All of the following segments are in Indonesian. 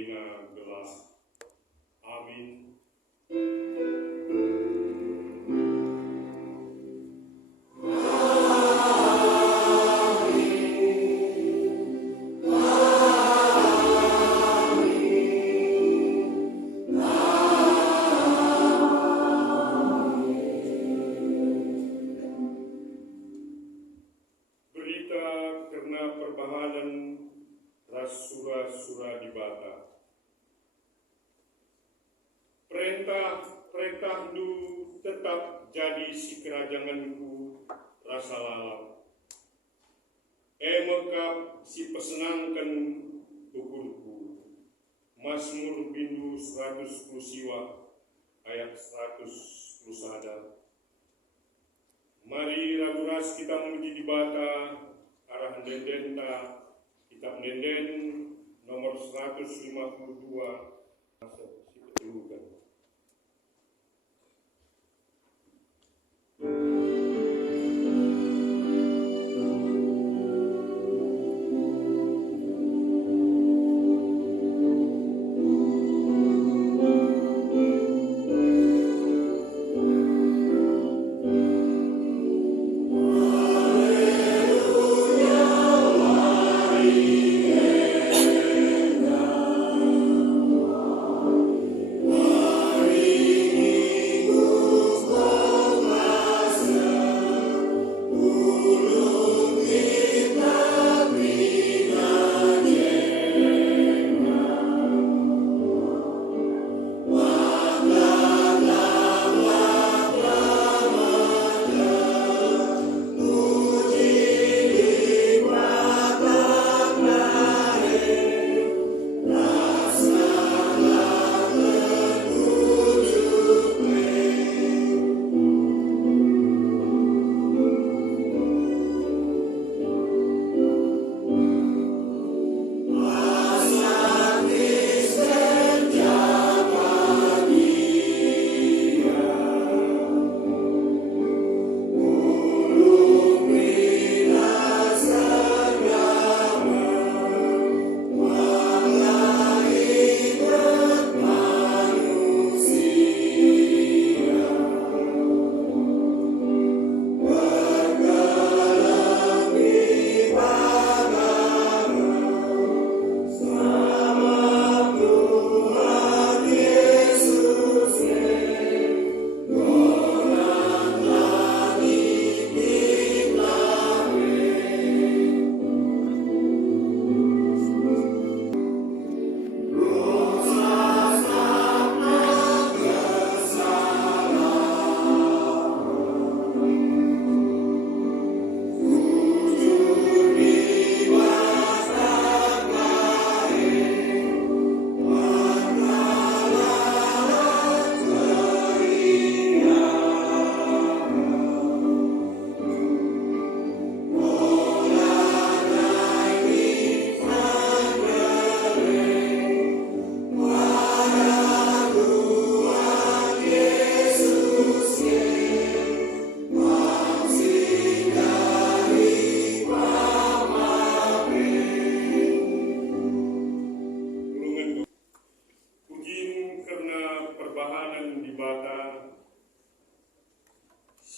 Rina gelas. Amin. Berita karena perbahanan ras sura-sura di Bata. Perintah lu tetap jadi si kerajanganku rasa lalap. Mekap si pesenangkan ukurku. Mazmur bindu 100 siwa ayat 100 sadar. Mari raguras kita menuju di Bata arah Dendenta kitab Denden nomor 152 si ketelukan.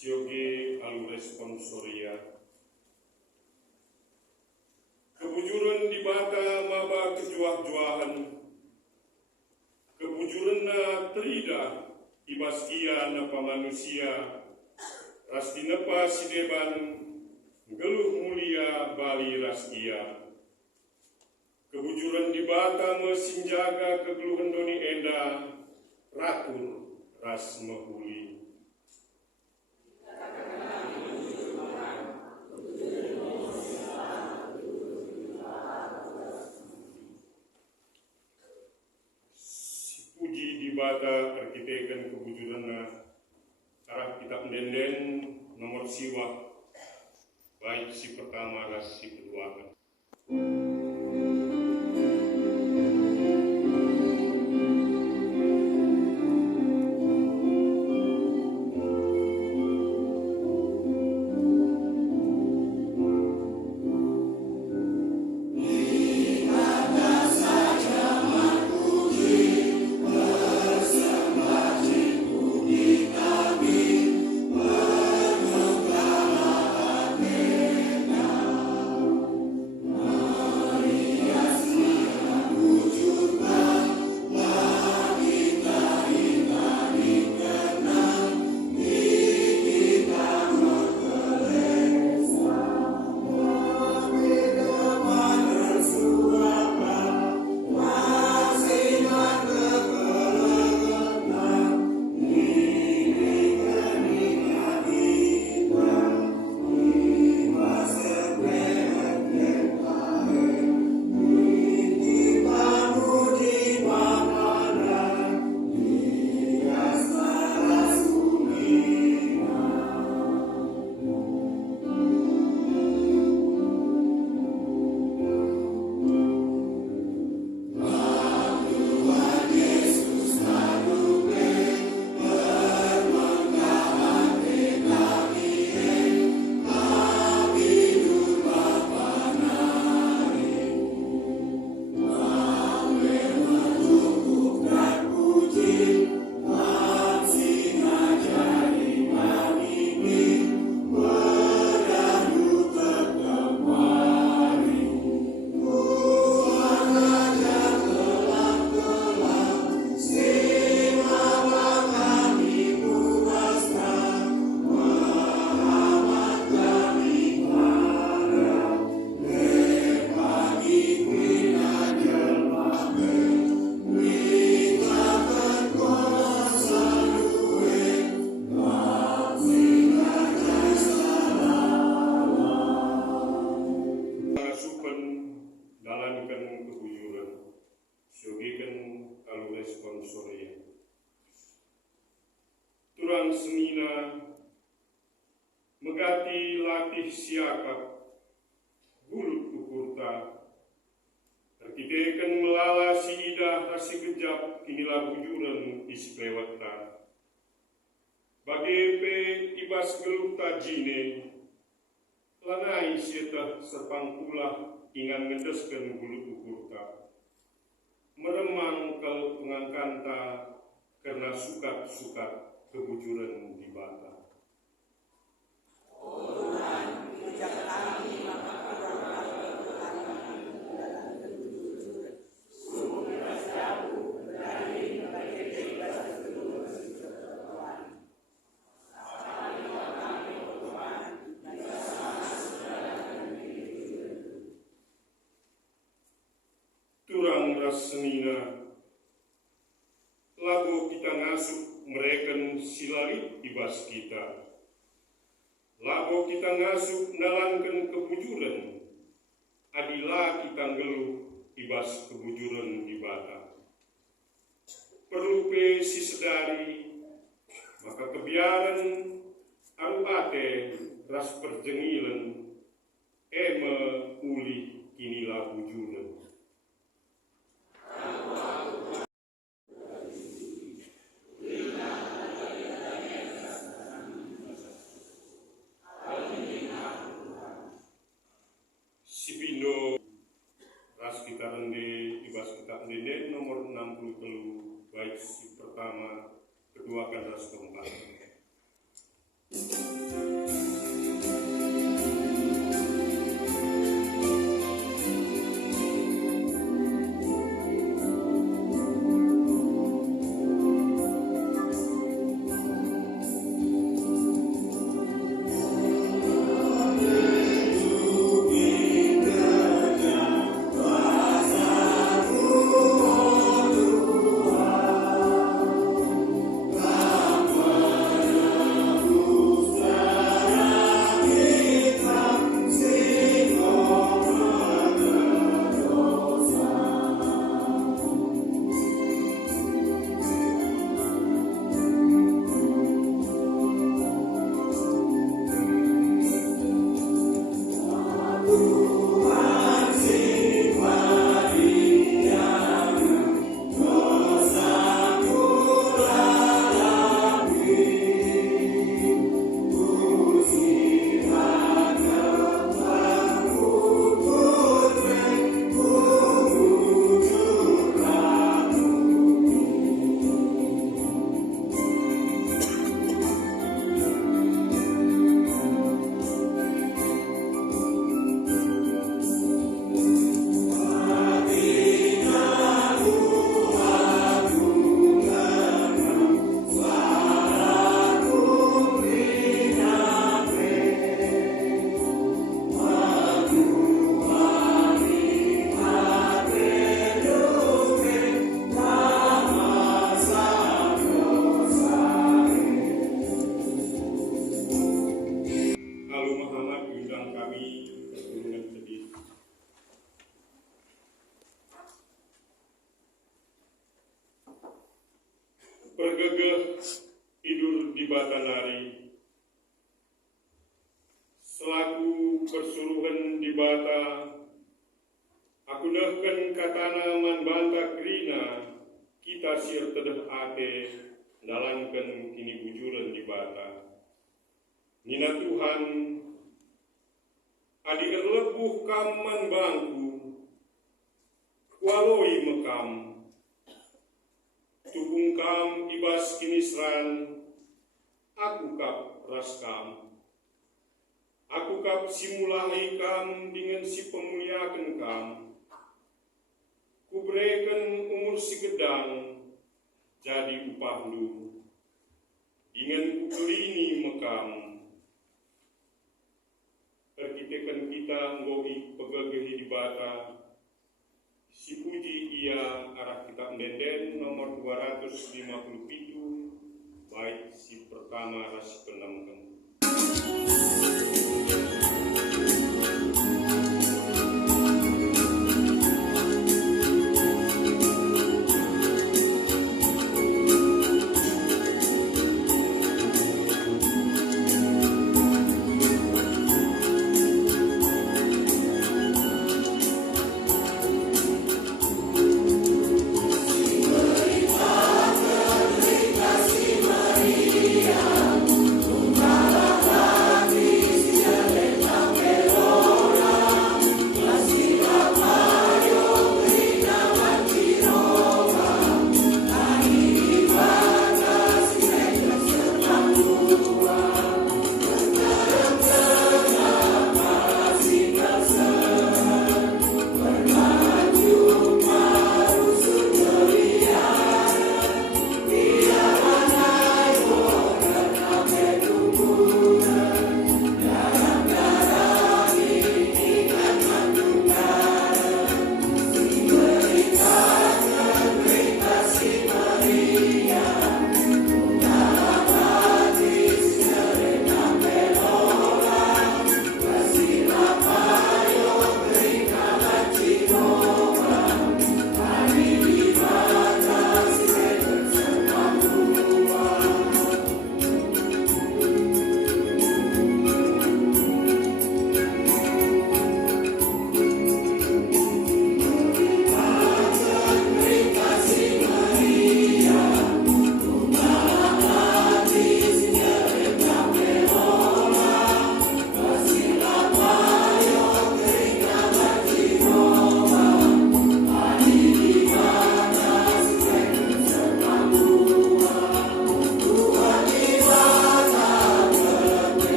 Sioge alu responsoria. Kebujuran di Bata maba kejuah-juahan. Kebujuran na trida ibaskia napa manusia. Rasti nepa sideban geluh mulia bali raskia. Kebujuran di Bata mesinjaga kegeluhan doni enda ratur ras mehuli. Bata arkitekan kebujuranna arah kitab Denden nomor siwa baik si pertama dan si kedua. siakap bulut kukurta terkitekan melala si idah rasi kejap kinilah bujuran isi lewata bagepe ibas geluh tajine lanai sietah serpang pula ingan ngedeskan bulut kukurta meremang kalau pengangkanta karena sukat-sukat kebujuran di bata. Turang rasnina lagu kita ngasuh mereka silari ibas kita. Lagu kita ngasuh nalankan kebujuran, adilah kita ngeluh ibas kebujuran di bata. Perlu pe si sedari, maka kebiaran arupate ras perjengilan, eme uli kinilah bujuran. Kita rende ibas kita rende nomor 60 baik si pertama kedua kan ras keempat. Bergegeh tidur di Batanari, selaku persuruhan di Bata, aku dahkan katana man banta krina, kita sir tedah ate, dalankan kini bujuran di Bata. Nina Tuhan, adik lebuh kaman bangku, waloi mekam, tubung kam ibas kinisran, aku kap raskam. Aku kap simulahi kam dengan si pemuliakan kam. Kubreken umur si gedang, jadi upah lu. Dengan kukelini mekam. Perkitekan kita ngoi pegagehi di Bata. Si puji ia arah kitab Denden nomor 257 baik si pertama ras ke-6.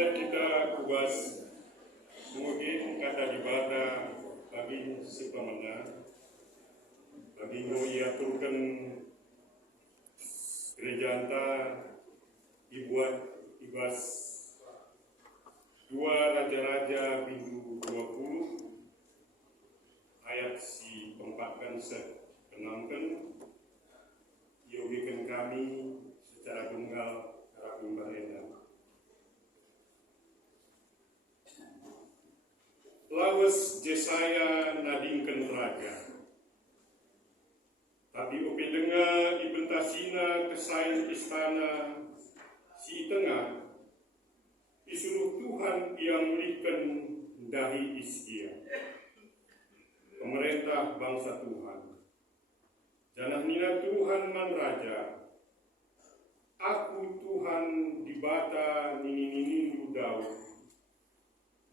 kita kubas mungkin kata di bata bagi si pemana bagi iaturkan gereja anta dibuat ibas 2 Raja-Raja Bindu 20 ayat si pempatkan kenangkan yogikan kami secara tunggal rapi merenda. Lawas Jesaya nadingkan raja. Tapi upidenga ibentasina kesain istana si tengah isuruh Tuhan yang berikan dahi iskia. Pemerintah bangsa Tuhan. Janah nina Tuhan man raja. Aku Tuhan di bata nini Daud.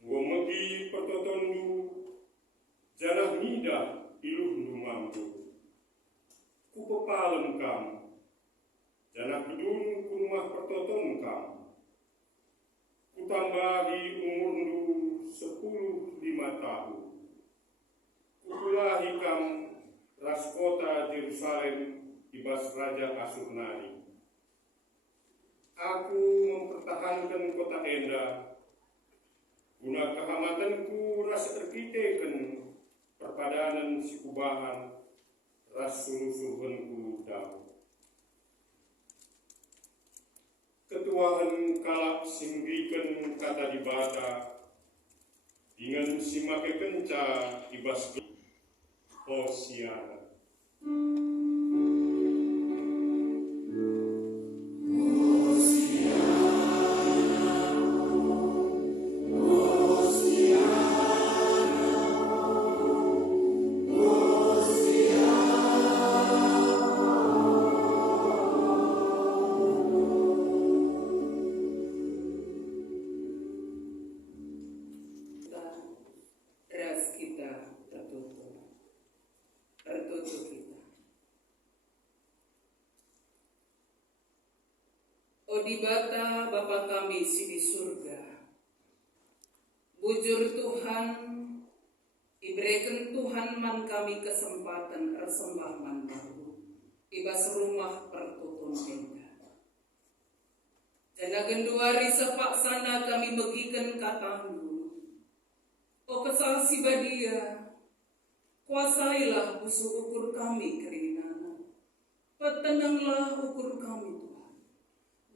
Ngomegi pertotondu janah nida iluh nu mampu. Ku pepalem kam. Janah kedun ku rumah pertoton kam. Ku tambahi umurnu 15 tahun. Ku kulahi kam ras kota Yerusalem ibas Raja Asurnari. Aku mempertahankan kota enda, guna kehamatanku ras terkiteken perpadanan si kubahan ras suruh-suruhanku daun. Ketuahan kalak singgrikan kata di bata, dengan si make kenca ibas Hosiana. Di bata Bapa kami si di surga, bujur Tuhan, diberikan Tuhan man kami kesempatan persembah man baru, ibas rumah pertutun enda. Jana genduari sepak sana kami megikan katamu, o kesal si badia, kuasailah busu ukur kami kerinana, petenanglah ukur kami.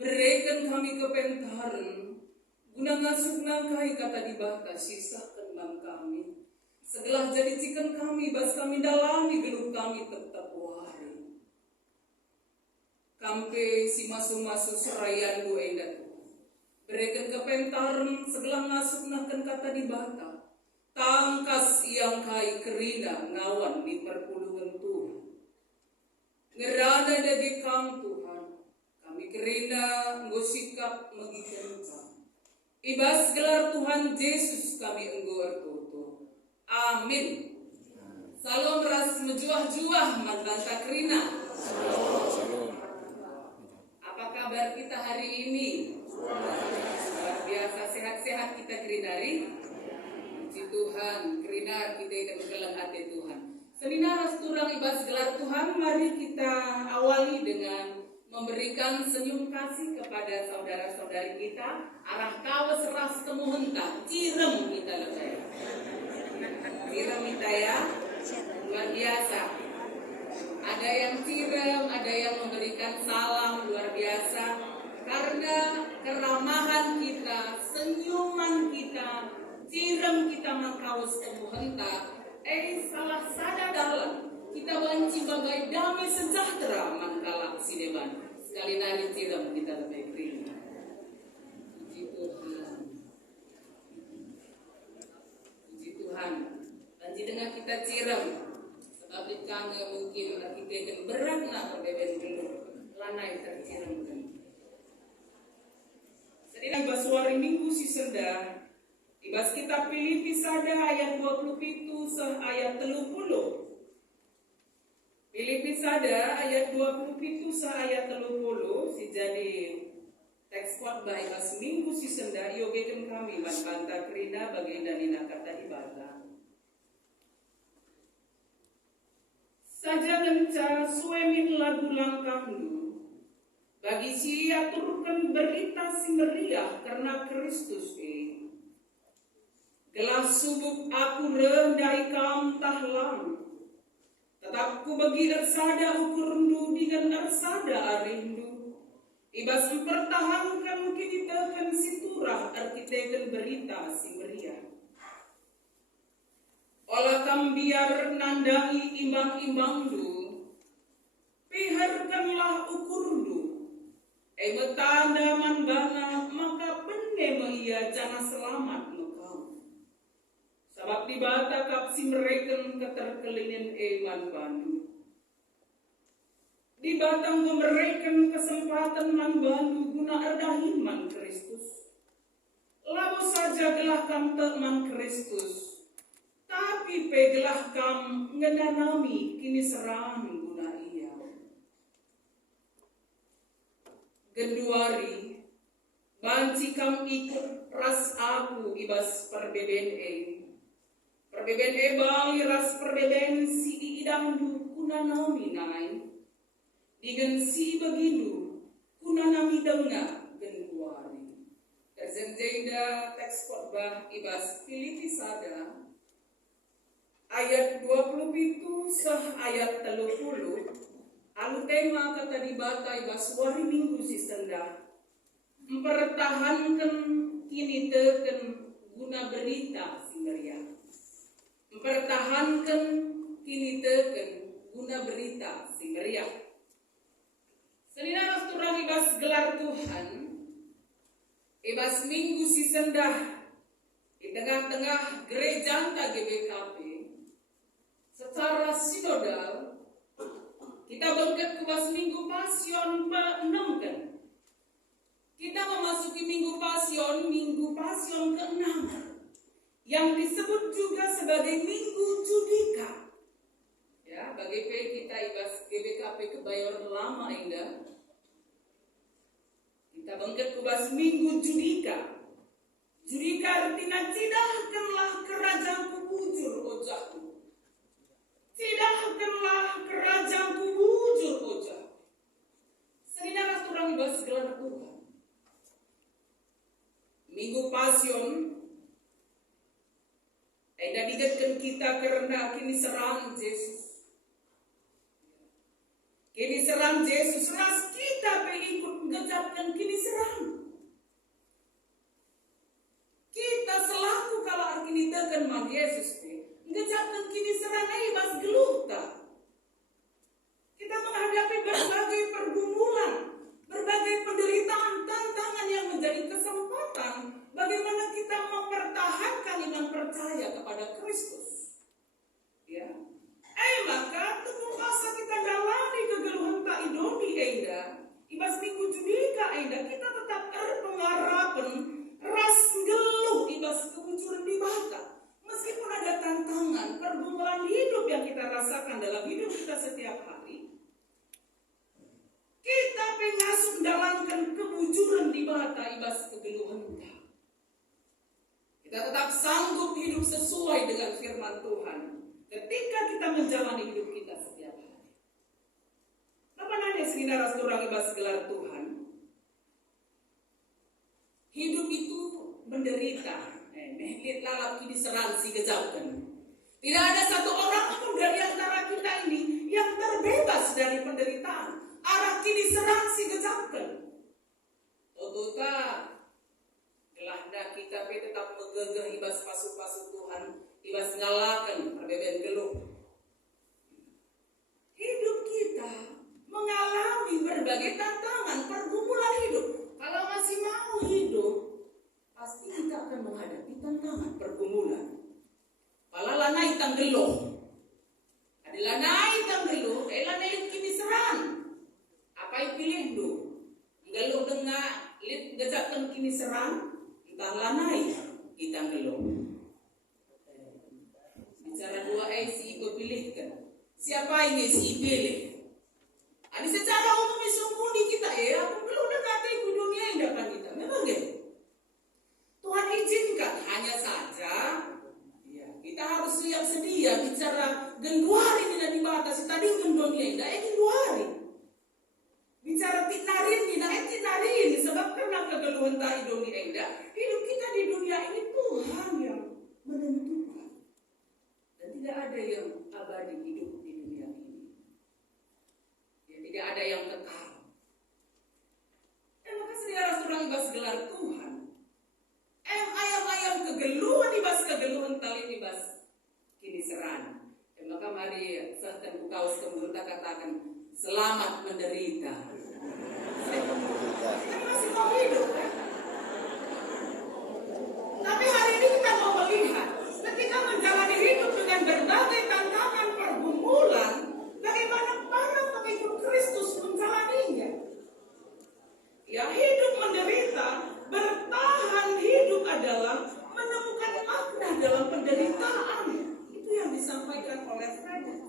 Berikan kami kepentaran, guna ngasuh nangkai kata di bata sisa kenang kami. Setelah jadi cikan kami, bas kami dalami geluh kami tetap wari. Kampe si masu-masu serayan gue endat. Berikan kepentaran, setelah ngasuh nangkan kata di bata. Tangkas yang kai kerina ngawan di perpuluhan Tuhan. Ngerana dari kam Tuhan. Kerina nggosikap magikenca. Ibas gelar Tuhan Yesus kami enggo ertoto. Amin. Salam ras mejuah-juah mandanta kerina. Apa kabar kita hari ini? Luar biasa sehat-sehat kita kerinari. Puji Tuhan, kerina kita ikan gelang hati Tuhan. Seminar turang ibas gelar Tuhan, mari kita awali dengan memberikan senyum kasih kepada saudara-saudari kita, arah kawas ras temuhenta, cirem kita lebay. Cirem kita ya, luar biasa. Ada yang cirem, ada yang memberikan salam luar biasa. Karena keramahan kita, senyuman kita, cirem kita mengkawas temuhenta, salah sada dalam. Kita banci bagai damai sejahtera mangkala sideban. Sekali nari ciram kita lebih kering. Puji Tuhan. Puji Tuhan. Dan di tengah kita ciram. Sebab kami mungkin kita akan berat nak berdeben dulu. Lanai terciram kan. Sedih ibas hari minggu si senda. Ibas kita Filipi sada ayat 27 ayat 30. Filipi sada ayat 27 ayat 30 si jadi teks khotbah ibas minggu si senda yogekan kami banta kerina bagi danina kata ibadah. Saja genca suemin lagu langkahmu bagi si aturkan berita si meriah karena Kristus gelah subuk aku rendai kam tahlang tetap ku bagi ersada ukurnu dengan ersada arindu ibas mempertahankan kini tekan si turah arkiteken berita si meriah. Olah kam biar nandangi imbang-imbang du, piharkanlah ukurdu. Betanda manbana maka pende ia jangan selamat mekau. Sabab di bata kapsi mereken keterkelingen eman bandu. Di batang mereken kesempatan man bandu guna erdahin man Kristus. Lalu saja gelah kam man Kristus. Tapi pegelah kam ngenanami kini serang guna ia. Genduari, banci kam ikut ras aku ibas perbedaan Perbedaan bali ras perbedaan si idangdu kunanami nai. Dengan si begindu kunanami dengar genduari. Terjengda teks khotbah ibas Filipi sada. Ayat 27 sah ayat 30 anu tema kata dibata ibas wari minggu si senda mempertahankan kini teken guna berita si meriah mempertahankan kini teken guna berita si meriah. Senina turang ibas gelar Tuhan ibas minggu si senda di tengah-tengah gereja GBKP secara sinodal kita bangkit ke minggu pasion ke-6 kan. Kita memasuki minggu pasion ke-6 yang disebut juga sebagai minggu judika. Ya, bagi kita ibas GBKP Kebayoran Lama indah. Kita bangkit ke minggu judika. Judika artinya tidakkanlah kerajaanku bujur ojahku. Tidakkanlah kerajaanku bujur ojah. Senina turang ibas gelar Tuhan. Minggu pasion eda digetkan kita karena kini serang Yesus. Kini serang Yesus ras kita ikut gejapkan kini serang. Kita selaku kalau kini tekan man Yesus gejapkan kini serang ibas geluta. Kita menghadapi berbagai pergumulan, berbagai penderitaan, tantangan yang menjadi kesempatan bagaimana kita mempertahankan iman percaya kepada Kristus. Ya. Maka tubuh masa kita jalani kegeluhan tak idoni enda, ibas minggu judika enda, kita tetap berpengharapan ras geluh ibas kebujuran di bata. Meskipun ada tantangan, pergumulan hidup yang kita rasakan dalam hidup kita setiap hari, kita pengasuh menjalankan kebujuran di bata ibas kegeluhan kita. Kita tetap sanggup hidup sesuai dengan firman Tuhan ketika kita menjalani hidup kita setiap hari. Apa nanya sekitar turang ibas gelar Tuhan? Hidup itu menderita. Lihat lalap kini serang si gejauhan. Tidak ada satu orang pun dari antara kita ini yang terbebas dari penderitaan. Arah kini serang si gejauhan. Totota gelahda kita tetap megegeh ibas pasu-pasu Tuhan, ibas ngalakan perbedaan geluh. Hidup kita mengalami berbagai tantangan, pergumulan hidup. Kalau masih mau hidup, pasti kita akan menghadapi tantangan pergumulan. Palala naik tanggeluh. Adalah naik tanggeluh, naik kini serang. Apa yang pilih do? Geluh dengar, lihat gejakkan kini serang, entahlah naik kita geluh. Bicara dua si ibu pilihkan. Siapa ini si pilih? Ada secara umum sungguh di kita aku belum dekat ke dunia yang dapat kita. bata si tadi dunia indah duari. Bicara tinarin sebab karena kegeluhan tadi dunia indah, hidup kita di dunia ini Tuhan yang menentukan. Dan tidak ada yang abadi hidup di dunia ini. Ya, tidak ada yang kekal. Maka saudara surang ibas gelar Tuhan. Ayam-ayam kegeluhan ibas kegeluhan tali ibas kini seran. Maka mari sahkan bukaus kemudian katakan selamat menderita. Kita masih mau hidup kan? Tapi hari ini kita mau melihat ketika menjalani hidup dengan berbagai tantangan pergumulan, bagaimana para pengikut Kristus menjalaninya. Yang hidup menderita, bertahan hidup adalah menemukan makna dalam penderitaan. Itu yang disampaikan oleh Frederick.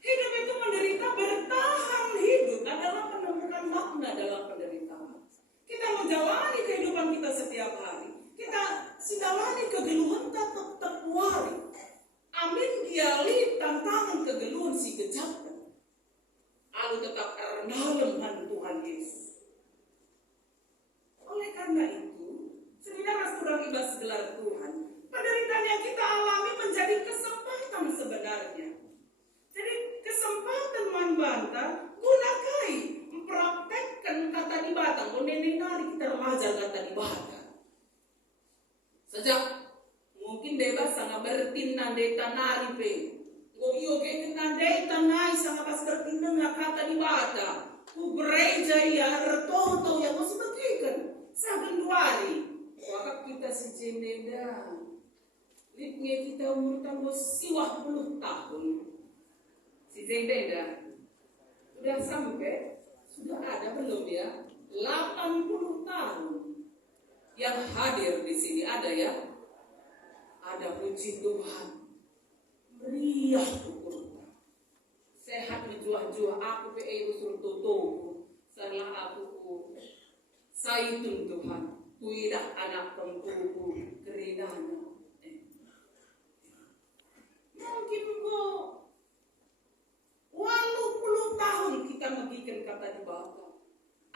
Hidup itu menderita, bertahan hidup adalah menemukan makna dalam penderitaan. Kita menjalani kehidupan kita setiap hari. Kita sedalani kegeluhan tetap wari. Amin diali tantangan kegeluhan si kejahatan. Lalu tetap ernalem Tuhan Yesus. Oleh karena itu, saudara surang ibas gelar Tuhan, penderitaan yang kita alami menjadi kesempatan sebenarnya. Jadi kesempatan membantah, gunakai mempraktekkan kata di batang. Neneng nari kita remaja kata di batang. Sejak mungkin bebas sangat bertindan de tanari pe. Gogi nandai tanai sangat pas bertindan kata di batang. Ku gereja ya retoto yang masih bagikan. Saben duari. Wakak kita si jenenda. Litnya kita umur tambah siwah 10 tahun. Si jenenda. Sudah sampai. Sudah ada belum ya? 80 tahun. Yang hadir di sini ada ya? Ada puji Tuhan. Meriah ukur. Sehat menjuah-juah aku pe usul tutuku. Salah aku saitun Tuhan. Kuidah anak tempuku kerinana. Mungkin kok 80 tahun kita membikin kata di bawah.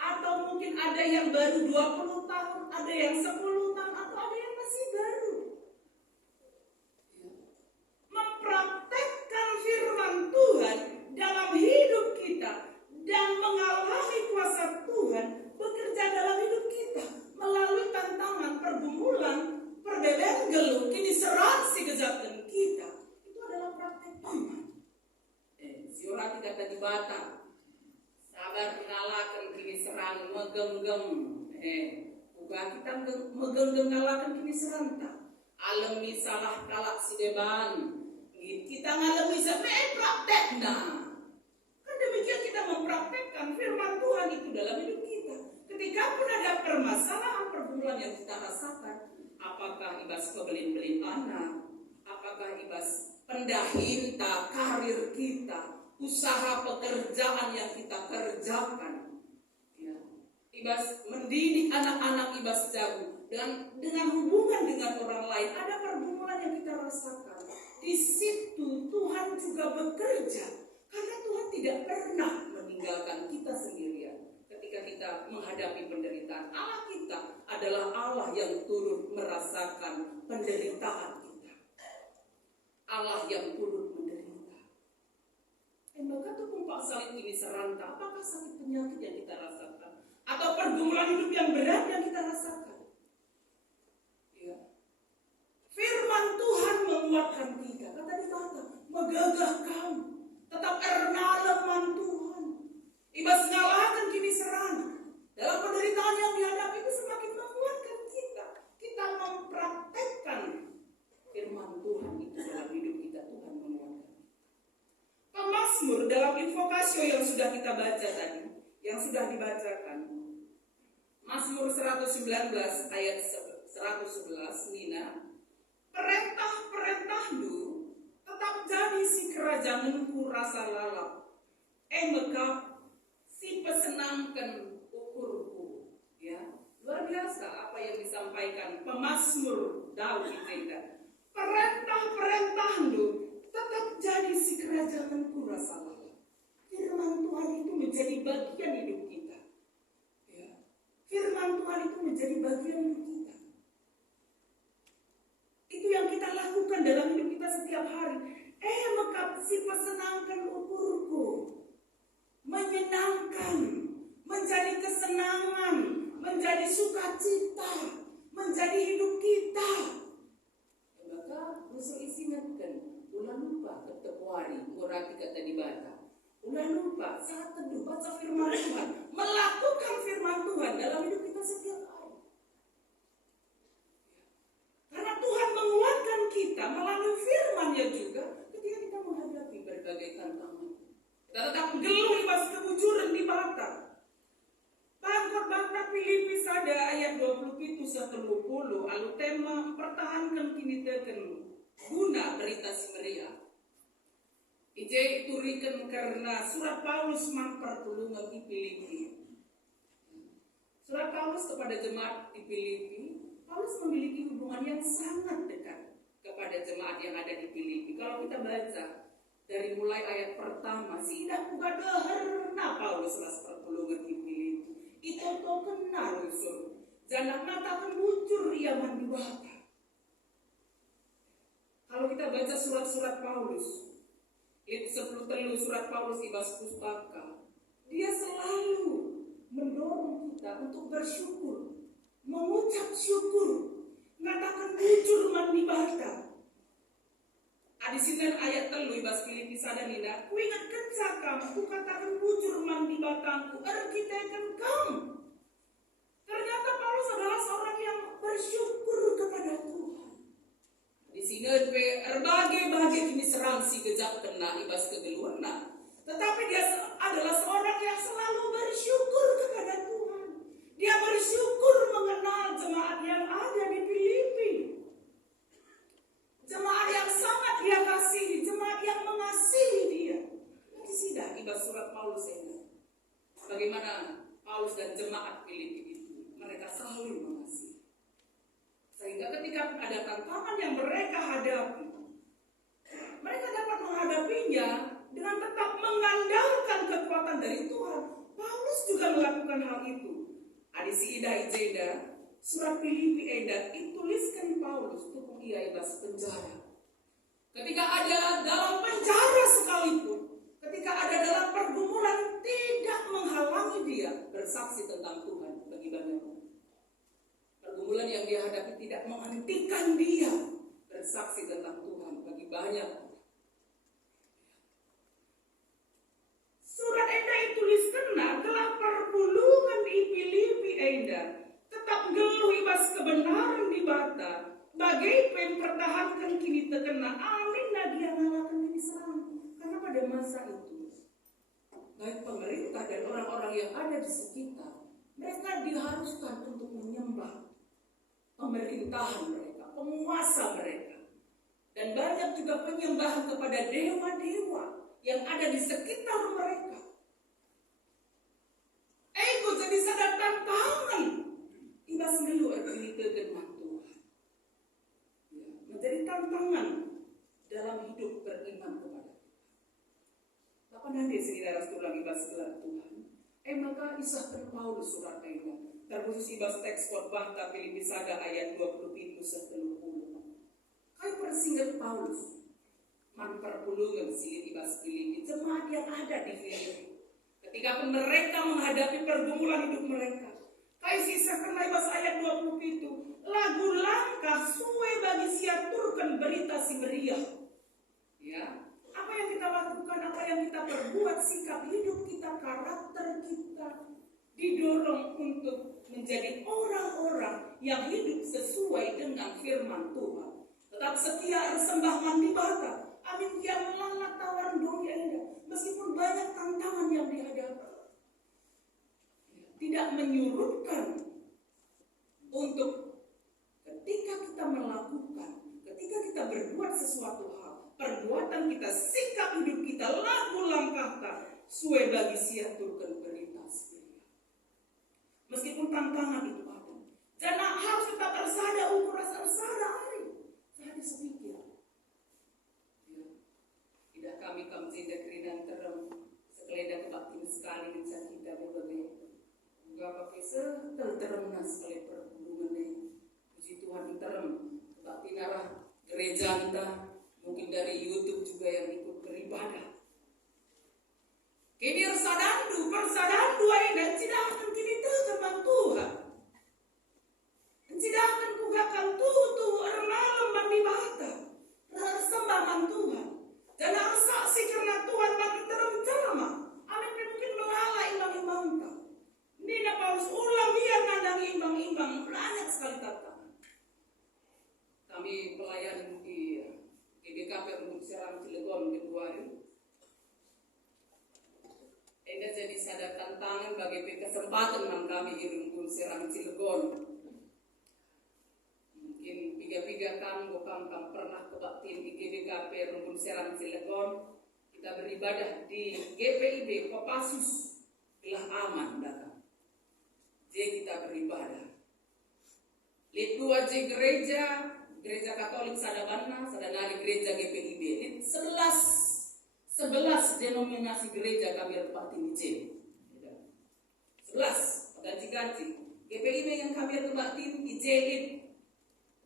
Atau mungkin ada yang baru 20 tahun, ada yang 10 tahun, atau ada yang masih baru. Mempraktekkan firman Tuhan dalam hidup kita dan mengalami kuasa Tuhan bekerja dalam hidup kita melalui tantangan, pergumulan, perbedaan geluh, kini serang si kejahatan kita. Itu adalah praktek Tuhan. Siora tidak tadi bata, sabar mengalahkan kini serang megenggam. Bukan kita megenggam mengalahkan kini serang tak. Alami salah kalak si deban. Kita ngalami sampai praktekna. Kan demikian kita mempraktekkan firman Tuhan itu dalam hidup kita. Ketika pun ada permasalahan pergumulan yang kita rasakan, apakah ibas pebelin-belin anak, apakah ibas pendahinta karir kita, usaha pekerjaan yang kita kerjakan, ya. Ibas mendidik anak-anak ibas jago dan dengan hubungan dengan orang lain, ada pergumulan yang kita rasakan. Di situ Tuhan juga bekerja karena Tuhan tidak pernah meninggalkan kita sendirian. Ketika kita menghadapi penderitaan, Allah kita adalah Allah yang turut merasakan penderitaan kita. Allah yang turut menderita. Maka tuh pumpak salib ini seranta. Apakah sakit penyakit yang kita rasakan? Atau pergumulan hidup yang berat yang kita rasakan? Ya. Firman Tuhan menguatkan kita. Kata di kata, megagah kamu. Tetap ernaleman Tuhan. Ibas ngalahkan kini serang. Dalam penderitaan yang dihadapi itu semakin menguatkan kita. Kita mempraktekkan firman Tuhan itu dalam hidup kita. Tuhan menguatkan. Pemazmur dalam invokasio yang sudah kita baca tadi, yang sudah dibacakan, Mazmur 119 ayat 111, Nina, perintah-perintahmu tetap jadi si kerajaanku rasa lalap, mekap si pesenangkan ukurku. Ya, luar biasa apa yang disampaikan pemazmur Daud kita. Perintah-perintahmu tetap jadi si kerajaanku rasalah. Firman Tuhan itu menjadi bagian hidup kita. Ya. Firman Tuhan itu menjadi bagian hidup kita. Itu yang kita lakukan dalam hidup kita setiap hari. Mengkasih pesenangkan ukurku. Menyenangkan. Menjadi kesenangan. Menjadi sukacita. Menjadi hidup kita. Maka musuh ingatkan. Ulah lupa ketekuari. Murati kata di bata. Ulah lupa saat teduh baca firman Tuhan. Melakukan firman Tuhan dalam hidup kita setiap hari. Karena Tuhan menguatkan kita melalui firman-Nya juga ketika kita menghadapi berbagai tantangan. Kita tetap geluh pas kebujuran di bata. Pangkot bata Filipi sada ayat 27-30. Alu tema pertahankan kini teken guna berita si meriah. Ije iturikan karena surat Paulus mempertulungan di Filipi. Surat Paulus kepada jemaat di Filipi. Paulus memiliki hubungan yang sangat dekat kepada jemaat yang ada di Filipi. Kalau kita baca dari mulai ayat pertama, sidah buka deherna Paulus las pertulungan di Filipi. Itu to kenal usul. Janak mata akan bujur ia mandi bata. Kalau kita baca surat-surat Paulus, itu 10 surat Paulus ibas pustaka, dia selalu mendorong kita untuk bersyukur, mengucap syukur, mengatakan bujur mandi bata. Adisinan ayat 3 ibas Filipi sada nina, ku ingat kencakam, ku katakan bujur mandi batangku, erkitekan kamu. Ternyata Paulus adalah seorang yang bersyukur kepada Tuhan. Di sini berbagai jenis serang si gejak kena ibas kegeluarna. Tetapi dia adalah seorang yang selalu bersyukur kepada Tuhan. Dia bersyukur mengenal jemaat yang ada di Filipi. Jemaat yang sangat dia kasihi, jemaat yang mengasihi dia. Di sini ibas surat Paulus ini. Bagaimana Paulus dan jemaat Filipi itu, mereka saling mengasihi. Sehingga ketika ada tantangan yang mereka hadapi, mereka dapat menghadapinya dengan tetap mengandalkan kekuatan dari Tuhan. Paulus juga melakukan hal itu. Adisi Ida Ijeda, surat Filipi Eda, dituliskan Paulus untuk ia ibas penjara. Ketika ada dalam penjara sekalipun, ketika ada dalam pergumulan, tidak menghalangi dia bersaksi tentang Tuhan bagi banyak orang. Pergumulan yang dia hadapi tidak menghentikan dia bersaksi tentang Tuhan bagi banyak. Surat Enda dituliskan telah perpulungan di Filipi Enda tetap geluh ibas kebenaran di bata bagai mempertahankan kini terkena amin dia ngalahkan kini serang. Karena pada masa itu baik pemerintah dan orang-orang yang ada di sekitar, mereka diharuskan untuk menyembah pemerintahan mereka, penguasa mereka. Dan banyak juga penyembahan kepada dewa-dewa yang ada di sekitar mereka. Ego jadi sadar tantangan. Ibas melu arti dengan Tuhan. Ya, menjadi tantangan dalam hidup beriman kepada Tuhan. Kapan nanti saudara sekolah ibas gelar Tuhan? Maka isahkan Paulus surat ini. Terkhusus ibas teks khotbah Filipi sada ayat 27-30. Kai persinggat Paulus memperpulungan silih ibas Filipi, jemaat yang ada di Filipi. Ketika mereka menghadapi pergumulan hidup mereka, kai sisakan ibas ayat 27, lagu langkah suwe bagi siaturkan berita si meriah. Ya, apa yang kita lakukan, apa yang kita perbuat, sikap hidup kita, karakter kita didorong untuk menjadi orang-orang yang hidup sesuai dengan firman Tuhan. Tetap setia sembah mandi bata. Amin dia melanglah tawaran doi Anda. Meskipun banyak tantangan yang dihadapi, tidak menyurutkan untuk ketika kita melakukan, ketika kita berbuat sesuatu hal, perbuatan kita, sikap hidup kita, lagu langkah kita, suwe bagi siaturkan berita setia. Meskipun tantangan itu ada, jangan harus kita tersada ukur rasa hari. Saya sedikit. terem nas kali perhubungan puji Tuhan terem kebakti narah gereja kita mungkin dari YouTube juga yang ikut beribadah. Kini sadandu persadandu dan tidak akan kini teman Tuhan. Tidak akan kugakan tutu ermalam mandi bata. Sembah man Tuhan. Dan harus saksi karena Tuhan bagi terem cerama. Amin mungkin mengalah imbang-imbang. Nina Paulus ulang dia ngandang imbang-imbang. Banyak sekali kata. Kami pelayan di GKP untuk Serang Cilegon kedua hari. Ini jadi sadar tantangan bagi kesempatan yang kami iringkun Serang Cilegon. Mungkin tiga-tiga kanggo kam pernah kebaktiin di GKP Rumpun Serang Cilegon. Kita beribadah di GPIB Kopassus telah aman datang. Jadi kita beribadah. Lihat dua gereja Katolik Sadabana, Sadanari gereja GPIB. Lihat 11 denominasi gereja kami tempatin di J. 11 ganti-ganti. GPIB yang kami tempatin di J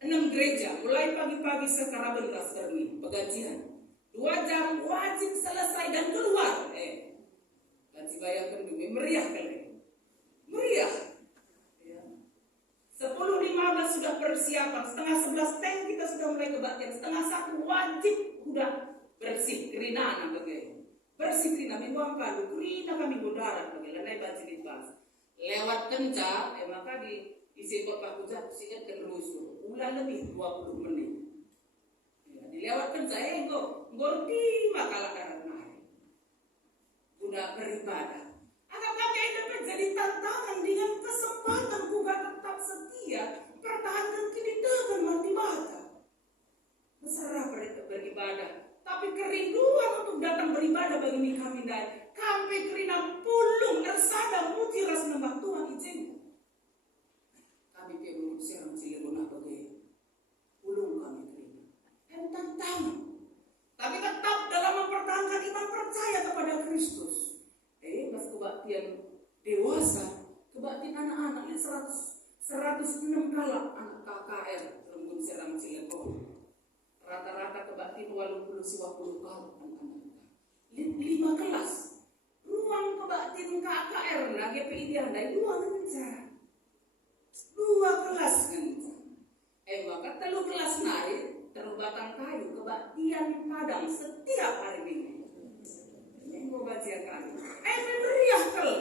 6 gereja. Mulai pagi-pagi sekarang berkas kami pegajian. 2 jam wajib selesai dan keluar. Ganti bayangkan dulu meriah kali. Meriah. 10.15 sudah persiapan. Setengah 11 tank kita sudah mulai kebaktian. Setengah 1 wajib udah bersih kerina anak bagai bersih kerina mingguan kali kerina kami darat bagai lanai baca di pas lewat kenca maka di sekot Pak Kujat sikat terus ulang lebih 20 menit ya, dilewat kenca ngorti makalah karena udah beribadah agak pakai dapat jadi tantangan dengan kesempatan juga tetap setia pertahankan kini tekan mati mata mesra beribadah. Tapi kerinduan untuk datang beribadah bagi kami dari kami kerina pulung ersada muji ras nembah Tuhan izin. Kami perlu Serang Cilegon bagi pulung kami kerina. Tantang. Tapi tetap dalam mempertahankan iman percaya kepada Kristus. Mas kebaktian dewasa, kebaktian anak-anak 106 kala anak KKR Rumpun Serang Cilegon. Rata-rata kebaktian 20 kali anak-anak. 5 kelas. Ruang kebaktian KKR nah GPI dia ada 2 kelas. 2 kelas kenca. Maka 3 kelas naik terubatan kayu kebaktian padang setiap hari minggu. Minggu baca kali. Meriah kel.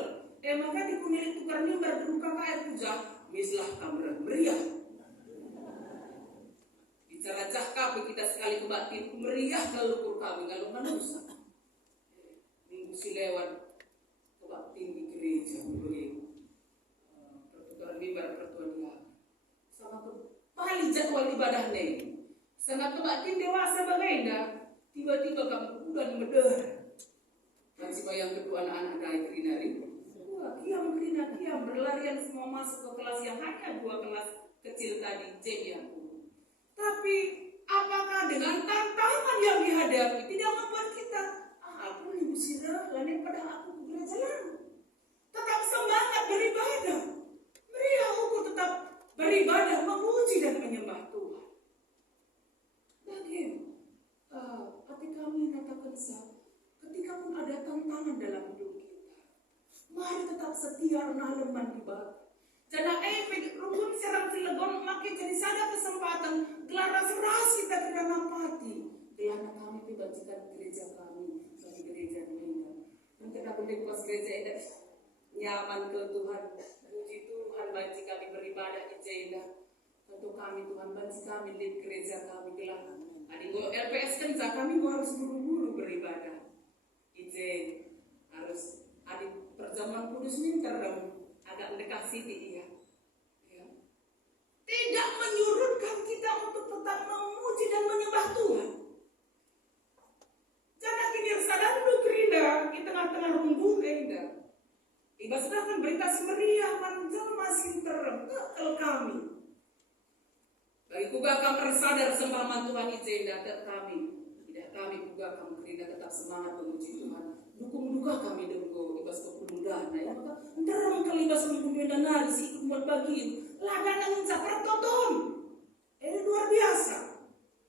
Maka di kunilik tukar mimbar berupa KKR puja mislah kamera meriah. Bicara kami kita sekali kebaktian meriah kalau kami kalau manusia minggu si lewat kebaktian di gereja beri pertukaran mimbar pertuan dia sama paling jadwal ibadah nih sangat kebaktian dewasa bagaimana tiba-tiba kamu udah meder masih bayang kedua anak-anak dari terinari kiam berlarian semua masuk ke kelas yang hanya 2 kelas kecil tadi yang tapi apakah dengan tantangan yang dihadapi tidak membuat kita aku minggu sirah lain pada aku gereja lalu tetap semangat beribadah meriah aku tetap beribadah memuji dan menyembah Tuhan. Hati kami katakan ketika pun ada tantangan dalam hidup kita mari tetap setia renah lemah di bawah. Jangan Rumpun Serang Cilegon makin jadi sada kesempatan gelar ras kita kena nampati. Gelana kami dibajikan gereja kami bagi gereja ini. Mungkin aku di pos gereja ini nyaman ke Tuhan. Puji Tuhan baji kami beribadah di Jenda. Untuk kami Tuhan baji kami di gereja kami gelana. Adik LPS kan kami harus buru-buru beribadah. Ije harus adik perjamuan kudus minta dong. Agak mendekati dia. Ya. Tidak menyurutkan kita untuk tetap memuji dan menyembah Tuhan. Jangan kini sadar dulu kerina di tengah-tengah rumpun indah. Iba sedangkan berita meriah panjang masih terkel kami. Bagi kuga kami sadar sembah Tuhan izin datang kami. Tidak kami kuga kami kerina tetap semangat memuji Tuhan. Dukung duga kami dengko ibas kepemudahan ya maka nderang kali ibas benda nari si ikut buat bagian. Laga nang capar toton. Luar biasa.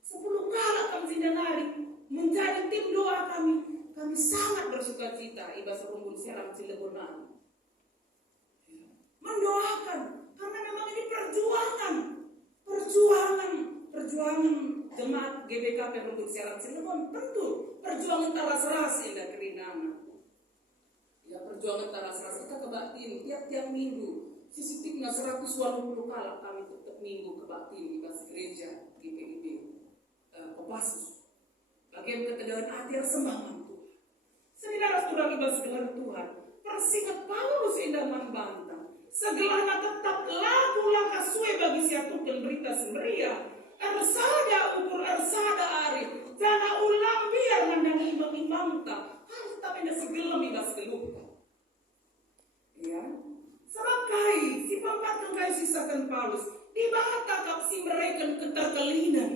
10 kali kami tidak nari menjadi tim doa kami. Kami sangat bersuka cita ibas rumpun Serang Cilegon nari. Mendoakan karena memang ini perjuangan jemaat GBKP rumpun Serang Cilegon, tentu perjuangan taras-ras indah kerinana. Ya, perjuangan taras-ras kita kebaktiin tiap-tiap minggu. Sisitiknya 120 kali kami tetap minggu kebaktiin di bas gereja GPIB Kopassus. Bagian ketedahan hati sembangan Tuhan. Saudara-saudara ibas gelar Tuhan, persingat Paulus indah membantah. Segelana tetap lagu langkah suwe bagi siatukan berita semeriah. Ersada ukur ersada arif. Jana ulang biar mandang imam-imam tak. Harus tapi nasi gelem ibas geluh. Ya, sebab kai si pembantu kai sisakan Paulus dibahas takap si mereka keterkelinan.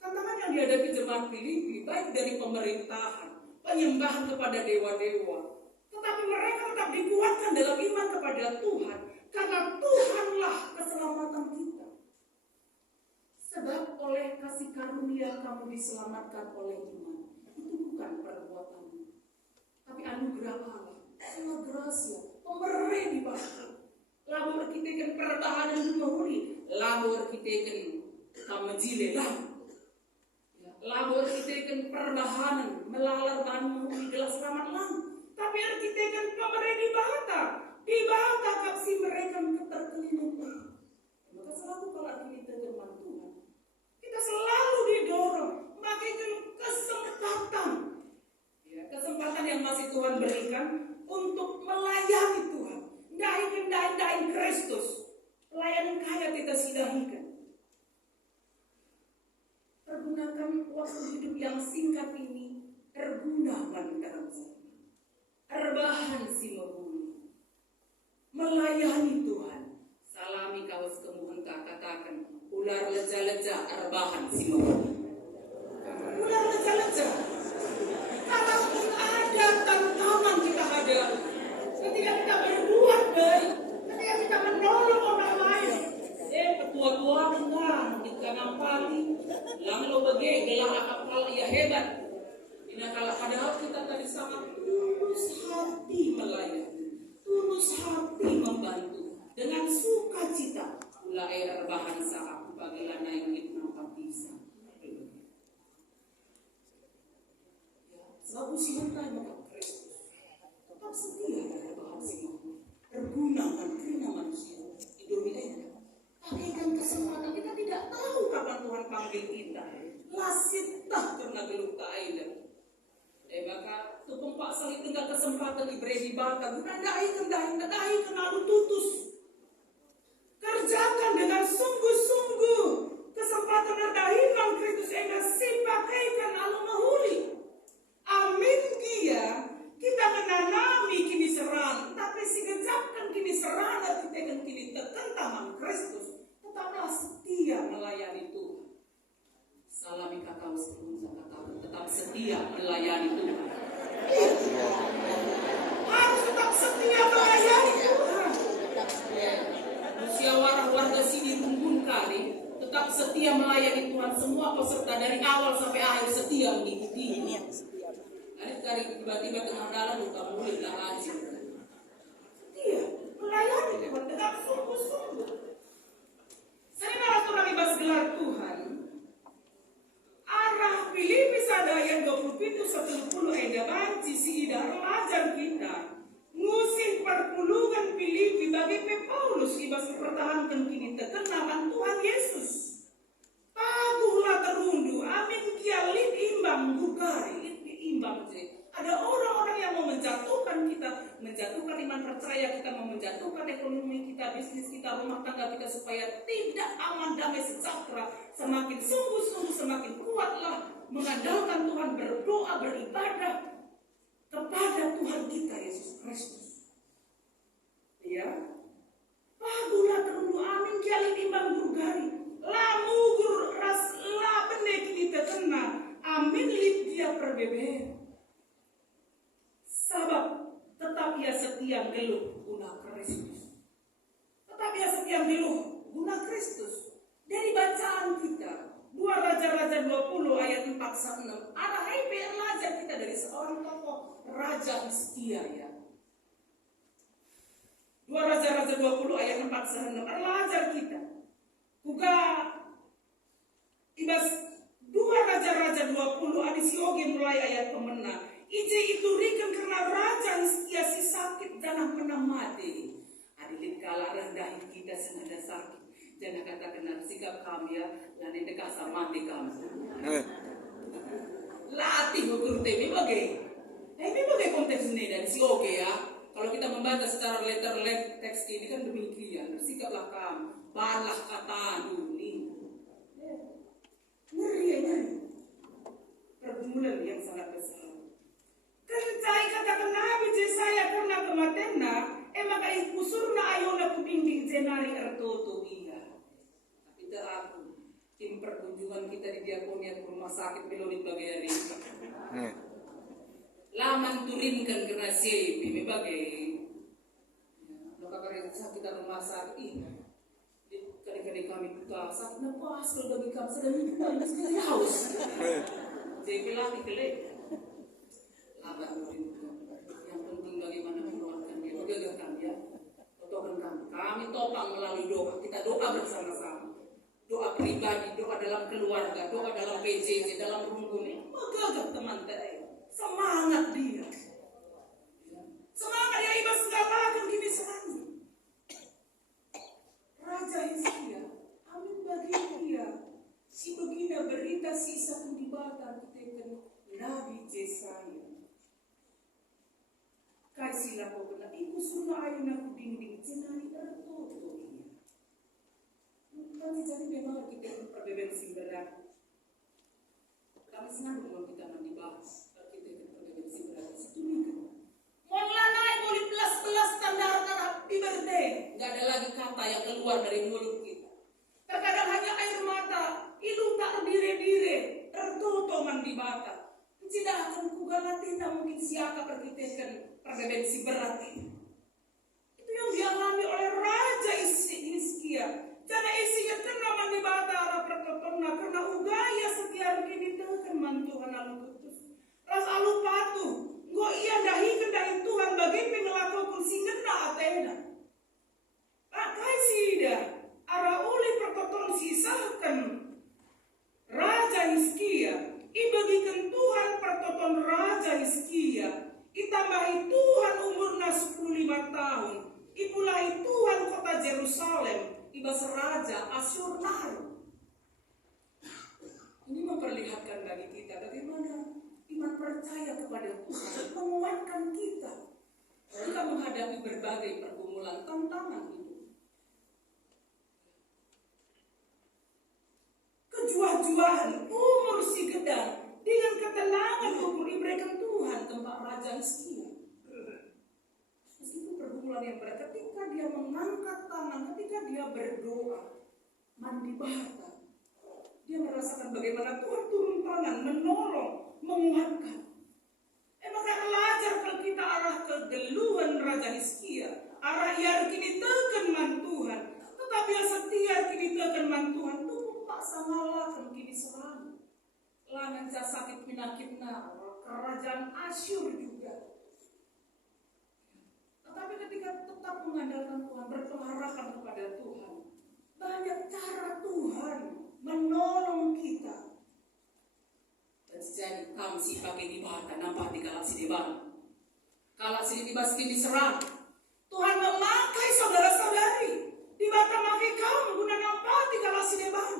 Tantangan yang dihadapi jemaat Filipi baik dari pemerintahan, penyembahan kepada dewa-dewa, tetapi mereka tetap dikuatkan dalam iman kepada Tuhan karena Tuhanlah keselamatan kita. Sebab oleh kasih karunia kamu diselamatkan oleh iman. Itu bukan perbuatanmu, tapi anugerah Allah. Semua gracia, pemberi di bawah. Lalu kita kan pertahanan menghuni, lalu kita kan kamajile lah. Lalu kita kan pertahanan melalar bahan menghuni gelas selamat lang. Tapi kita kan pemberi di bawah kapsi mereka keterkelinan. Maka selalu kalau kita teman Tuhan, kita selalu didorong, makin kesempatan. Ya, kesempatan yang masih Tuhan berikan untuk melayani Tuhan, dahin Kristus, pelayanan kaya kita sidahikan. Pergunakan waktu hidup yang singkat ini, tergunakan dalam sana. Erbahan si membumi, melayani Tuhan. Salami kawas kemuhan katakan, ular leja-leja erbahan si membumi. Ular leja-leja. Kalaupun ada tantangan kita hadapi, ketika kita berbuat baik, ketika kita menolong orang lain, ketua-tua enggak, kita nampali, lang lo bagi gelar kapal ya hebat. Ini kalau padahal kita tadi sangat tulus hati melayani, tulus hati membantu dengan sukacita. Ulai erbahan saat bagi lana yang nampak bisa. Sebab usianya maka Kristus tetap setia pada bahasa pergunakan karena manusia hidup ini. Pakaikan kesempatan, kita tidak tahu kapan Tuhan panggil kita. Lasitah karena geluk tak ada. Maka tupung pak sali tinggal kesempatan diberi di baka. Bukan dai kenal tutus. Kerjakan dengan sungguh-sungguh. Kesempatan adahiman Kristus enggak simpakaikan lalu mahuli. Amin dia kita menanami kini serang, tapi si gejapkan kini serang dan kita kan kini tertentang Kristus. Tetaplah setia melayani Tuhan. Salami kakak sebelum kata tetap setia melayani Tuhan. Harus tetap setia melayani Tuhan. Musyawarah warga sini rumpun kali tetap setia melayani Tuhan. Semua peserta dari awal sampai akhir setia mengikuti ini. Dari tiba-tiba tengah dalam bukan murid dan rajin. Iya, melayani Tuhan dengan sungguh-sungguh. Saya orang ibas gelar Tuhan. Arah Filipi sadaya 20:10 eda banci si idar ajar kita. Ngusir perpuluhan Filipi bagi Paulus ibas pertahankan kini terkenaman Tuhan Yesus. Paguhlah terundu, amin kialit imbang bukari. Ada orang-orang yang mau menjatuhkan kita, menjatuhkan iman percaya kita, mau menjatuhkan ekonomi kita, bisnis kita, rumah tangga kita supaya tidak aman, damai, sejahtera. Semakin sungguh-sungguh, semakin kuatlah mengandalkan Tuhan, berdoa, beribadah kepada Tuhan kita Yesus Kristus. Ya, pagulah terundu amin kialin imbang burgari, lamugur ras la benek kita tenang, amin lip dia perbeber. Sabab tetap ia setia geluh guna Kristus. Raja Hizkia ya. 2 Raja-Raja 20 ayat 4-6 adalah ajar kita. Kuga ibas 2 Raja-Raja 20 adisi oge mulai ayat pemenang. Ije itu rikan karena Raja Hizkia si sakit jangan pernah mati. Adilit kala rendah kita senada sakit. Jangan katakan sikap kami ya, dan ini kasar mati kami. Latih ukur temi bagai. Ini bagai konteks ini dan si oke ya. Kalau kita membaca secara letter teks ini kan demikian. Bersikaplah kamu, balah kata dunia. Ngeri. Pergumulan yang sangat besar. Kencai katakan Nabi Jesaya karena kematenna, emang kai kusurna ayona kupingging jenari ertoto iya. Tapi tak aku, tim perkunjungan kita di Diakonia rumah sakit Melonit bagai hari. Laman turinkan kena sepi, bagai. Maka sakit rumah sakit kadang-kadang kami buka sakit napas kalau bagi kami sedang kita sekali haus. Jadi lagi kelek. Laman turinkan. Yang penting bagaimana mengeluarkan dia, bagaimana dia. Totokan kami topang melalui doa. Kita doa bersama-sama. Doa pribadi, doa dalam keluarga, doa dalam PJJ, dalam rungkun. Megagap teman saya. Semangat dia. Semangat ya ibas segala gini serang. Raja Hizkia, amin bagi dia. Si begina berita sisa kudibatan kita Nabi Jesaya. Kasihlah kau benar. Iku sunnah ayun aku dinding cenari tertutup dia. Kami jadi memang kita perbedaan berat. Kami senang kalau kita dibahas. Gak ada lagi kata yang keluar dari mulut kita. Terkadang hanya air mata, ilu tak berdire-dire, tertutup mandi mata. Tidak akan kugalati, mungkin siapa perkitakan perbebensi berat ini. Itu yang dialami oleh Raja Hizkia. Karena isinya kena mandi mata, arah pertotona, karena ugaya setiap kini tekan mantuhan alu tutus. Rasa alu patuh, ngo iya dahi kendari Tuhan bagi pengelakuan singena atena. Akai sida, arah uli pertoton sisahkan Raja Hizkia, ibagikan Tuhan pertoton Raja Hizkia, itambahi Tuhan umurna 15 tahun, ipulai Tuhan kota Jerusalem, ibas Raja Asyurnaru. Ini memperlihatkan bagi kita bagaimana iman percaya kepada Tuhan menguatkan kita menghadapi berbagai pergumulan tantangan hidup. Kejuah-juahan umur si gedang dengan ketenangan ukur diberikan Tuhan tempat Raja Hizkia. Meskipun pergumulan yang berat, ketika dia mengangkat tangan, ketika dia berdoa, mandi bata, dia merasakan bagaimana Tuhan turun tangan, menolong, menguatkan. Maka belajar kalau kita arah kegeluhan Raja Hizkia, arah yang kini tekan man Tuhan, tetapi yang setia kini tekan man Tuhan, tuh tak samalah kan kini serang. Langan sakit penyakitna, kerajaan Asyur juga. Tetapi ketika tetap mengandalkan Tuhan, berpengharapan kepada Tuhan, banyak cara Tuhan menolong kita. Jadi kamu si pakai di bata, nampak di kalak si deban. Kalak si dibas kini diserang. Tuhan memakai saudara-saudari. Di bata makai kamu guna nampak di kalak si deban.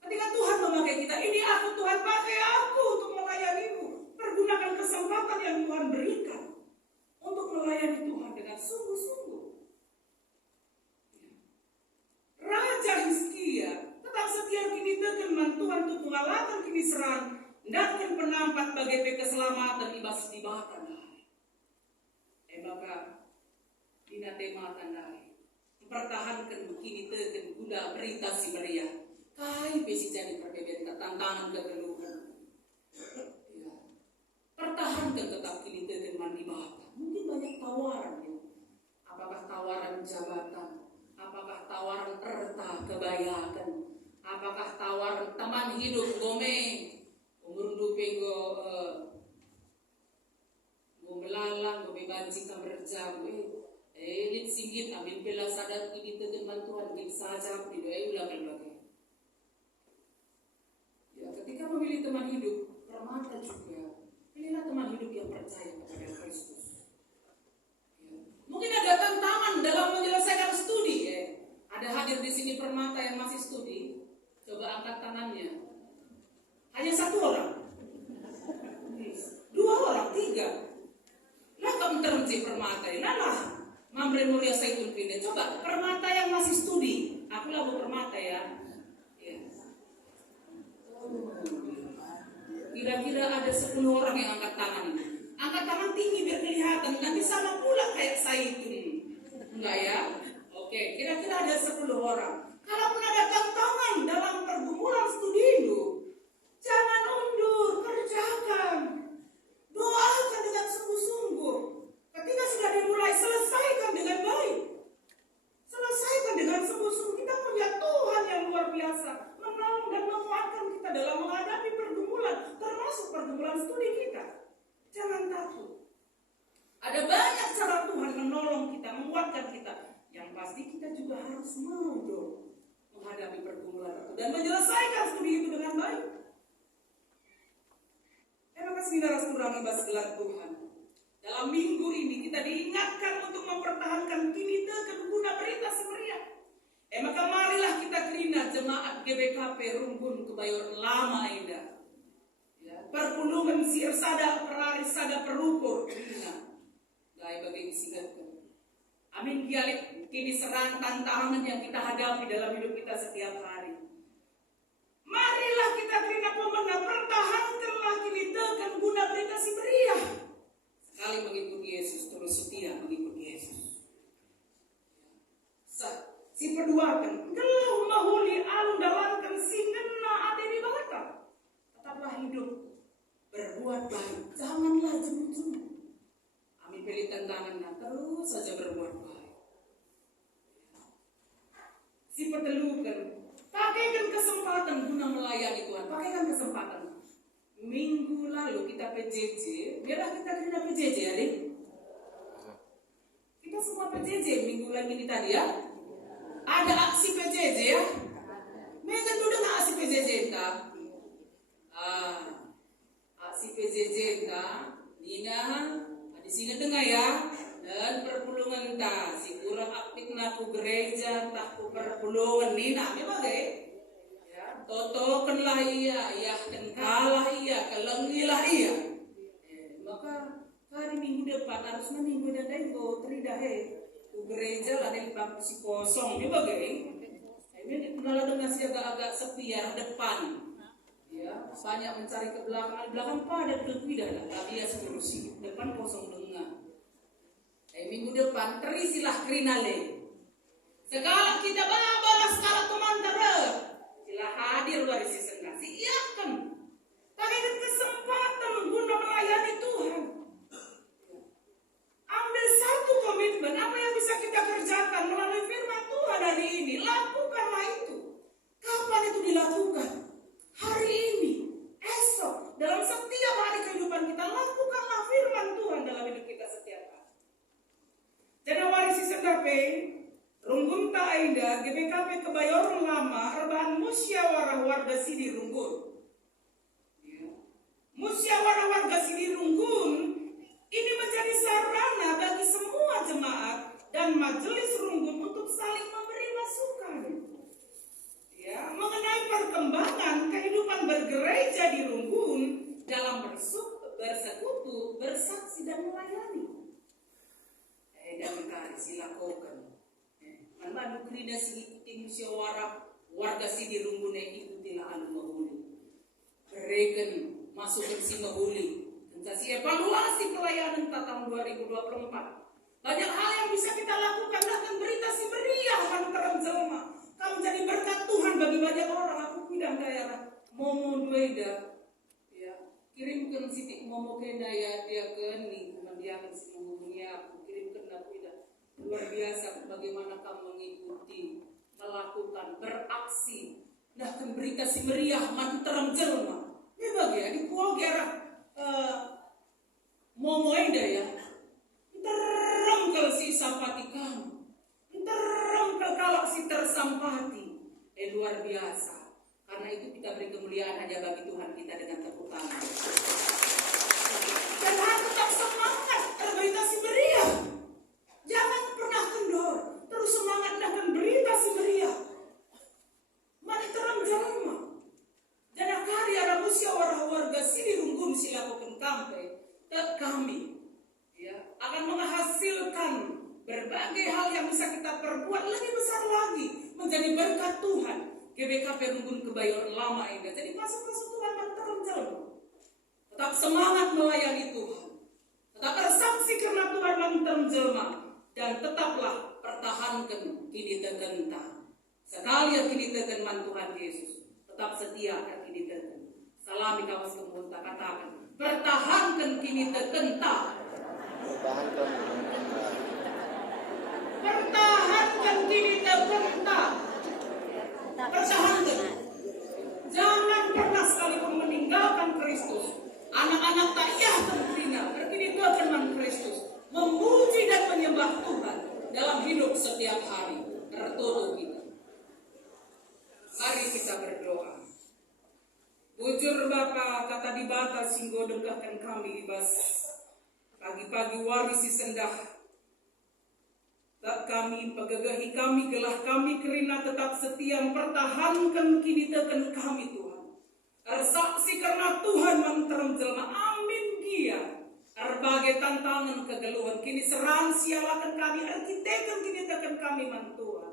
Ketika Tuhan memakai kita, ini aku Tuhan pakai aku untuk melayanimu. Pergunakan kesempatan yang Tuhan berikan untuk melayani Tuhan dengan sungguh-sungguh. Raja Hizkia tetap setia kini tekan Tuhan untuk mengalahkan kini serang dan penampat bagai keselamatan ibas di bahkan. Maka dina tematan mempertahankan kini tekan guna berita si meriah. Kai besi jadi perbedaan tantangan kegeluhan. Ya. Pertahankan tetap kini tekan mandi bahkan. Mungkin banyak tawaran ya. Apakah tawaran jabatan? Apakah tawaran erta kebayakan? Apakah tawaran teman hidup gome umur dupenggo sigit amin pela sadar ini teman Tuhan gin saja tidak ulang lagi. Ya, ketika memilih teman hidup, permata juga pilihlah teman hidup yang percaya kepada Kristus. Ya. Mungkin ada tantangan dalam menyelesaikan studi. Ada hadir di sini permata yang masih studi, coba angkat tangannya. Hanya satu orang, 2 orang, 3. Lah kamu terunci permata ini, lah Mamre Mulia Saitun Pindah. Coba permata yang masih studi, aku lalu permata ya. Kira-kira ada 10 orang yang angkat tangan. Angkat tangan tinggi biar kelihatan, nanti sama pula kayak Saitun. Enggak ya? Oke, kira-kira ada 10 orang. Kalaupun ada tantangan dalam pergumulan studi itu, jangan undur, kerjakan. Doakan dengan sungguh-sungguh. Ketika sudah dimulai, selesaikan dengan baik. Selesaikan dengan sungguh-sungguh. Kita punya Tuhan yang luar biasa, menolong dan menguatkan kita dalam menghadapi pergumulan, termasuk pergumulan studi kita. Jangan takut. Ada banyak cara Tuhan menolong kita, menguatkan kita. Yang pasti kita juga harus mau dong menghadapi pergumulan itu dan menyelesaikan studi itu dengan baik. Terima kasih saudara-saudara yang bersegelar Tuhan. Dalam minggu ini kita diingatkan untuk mempertahankan kinita guna berita semeriah. Maka marilah kita kerina jemaat GBKP Rumbun Kebayoran Lama Indah. Ya, perpulungan siir sada peraris sada perukur kerina. Gaya bagi sigatkan. Amin gialik kini serang tantangan yang kita hadapi dalam hidup kita setiap hari. Marilah kita kerina pemenang pertahankanlah kini tekan guna berita si meriah. Sekali mengikuti Yesus terus setia mengikuti Yesus. Si perduakan gelau mahuli alun dalankan singena ada di bawah. Tetaplah hidup berbuat baik, janganlah jemu-jemu. Amin pilih tantangannya terus saja berbuat baik. Si pertelukan pakaikan kesempatan guna melayani Tuhan. Pakaikan kesempatan. Minggu lalu kita PJJ, biarlah kita kena PJJ adik. Kita semua PJJ minggu lagi ini tadi ya. Ada aksi PJJ ya. Mereka tuh dengan aksi PJJ ta. Aksi PJJ ta. Nina, di sini dengar ya. Dan perpulungan ta, si kurang aktif naku gereja, taku perpulungan Nina, memang ya. Totokanlah iya, dan kalah iya, kelengilah iya. Maka hari minggu depan harusnya minggu dan go terida gereja lah dari bangku si kosong, memang ini kalau dengan si agak sepi ya depan. Ya, banyak mencari ke belakang pada tidak ada, tapi ya seterusnya depan kosong dengar. Minggu depan terisilah krinale. Segala kita balas skala teman terus. Sila hadir dari sisi nasi. Iakan. Pakaikan kesempatan guna melayani Tuhan. Ambil satu komitmen apa yang bisa kita kerjakan melalui firman Tuhan hari ini. Lakukanlah itu. Kapan itu dilakukan? Hari ini, esok, dalam setiap hari kehidupan kita lakukanlah firman Tuhan dalam hidup kita setiap hari. Januari Sisendape, Runggun Taida, GBKP Kebayoran Lama, Rebahan Musyawarah Warga Sidi Runggun. Musyawarah Warga Sidi Runggun ini menjadi sarana bagi semua jemaat dan majelis Runggun untuk saling memberi masukan. Ya, mengenai perkembangan kehidupan bergereja di Runggun dalam bersekutu, bersaksi dan melayani. Dan kali silakan. Mandu krida ikuti musyawarah warga Sidi Runggun ikutilah anu mahuli. Bereken masuk ke si mahuli. Kasih evaluasi pelayanan tahun 2024. Banyak hal yang bisa kita lakukan dengan berita si meriah lantaran jelma. Kamu jadi berkat Tuhan bagi banyak orang. Aku pindah daerah Momo Dueda. Ya, kirimkan sitik Momo kena ya dia kening kemudian si Momonya aku kirimkan aku tidak luar biasa bagaimana kamu mengikuti, melakukan, beraksi. Nah, berita si meriah lantaran jelma. Ini bagian di Pulau Gerah Momo Enda ya. Terangkal si sapati kamu. kasih tersampati. Luar biasa. Karena itu kita beri kemuliaan hanya bagi Tuhan kita dengan tepuk tangan. Dan harus tetap semangat berita si meriah. Jangan pernah kendor. Terus semangat dengan berita si meriah. Mari terang jalma. Jana karya ramusia warga sini runggum silakukan kampe. Dan kami akan menghasilkan berbagai hal yang bisa kita perbuat lebih besar lagi. Menjadi berkat Tuhan. GBKP runggum kebayoran lama ini. Jadi masuk-masuk Tuhan dan terang jalma. Tetap semangat melayani Tuhan. Tetap bersaksi karena Tuhan mantan jelma. Dan tetaplah pertahankan kini tergenta. Sekali kini tergenta Tuhan Yesus. Tetap setia kini tergenta. Salami kawas kemunta katakan. Pertahankan kini tergenta. Pertahankan kini tergenta. Pertahankan. Jangan pernah sekalipun meninggalkan Kristus. Anak-anak tak yakin bina berkini Tuhan Kristus memuji dan menyembah Tuhan dalam hidup setiap hari. Tertutup kita. Mari kita berdoa. Bujur Bapa kata di bata singgo dekatkan kami ibas pagi-pagi warisi sendah. Tak kami pegegahi kami gelah kami kerina tetap setia mempertahankan kini tekan kami Tuhan. Tersaksi karena Tuhan menterem jelma. Amin dia. Berbagai tantangan kegeluhan kini seran sialakan kami. Arkitekan kini tekan kami Tuhan.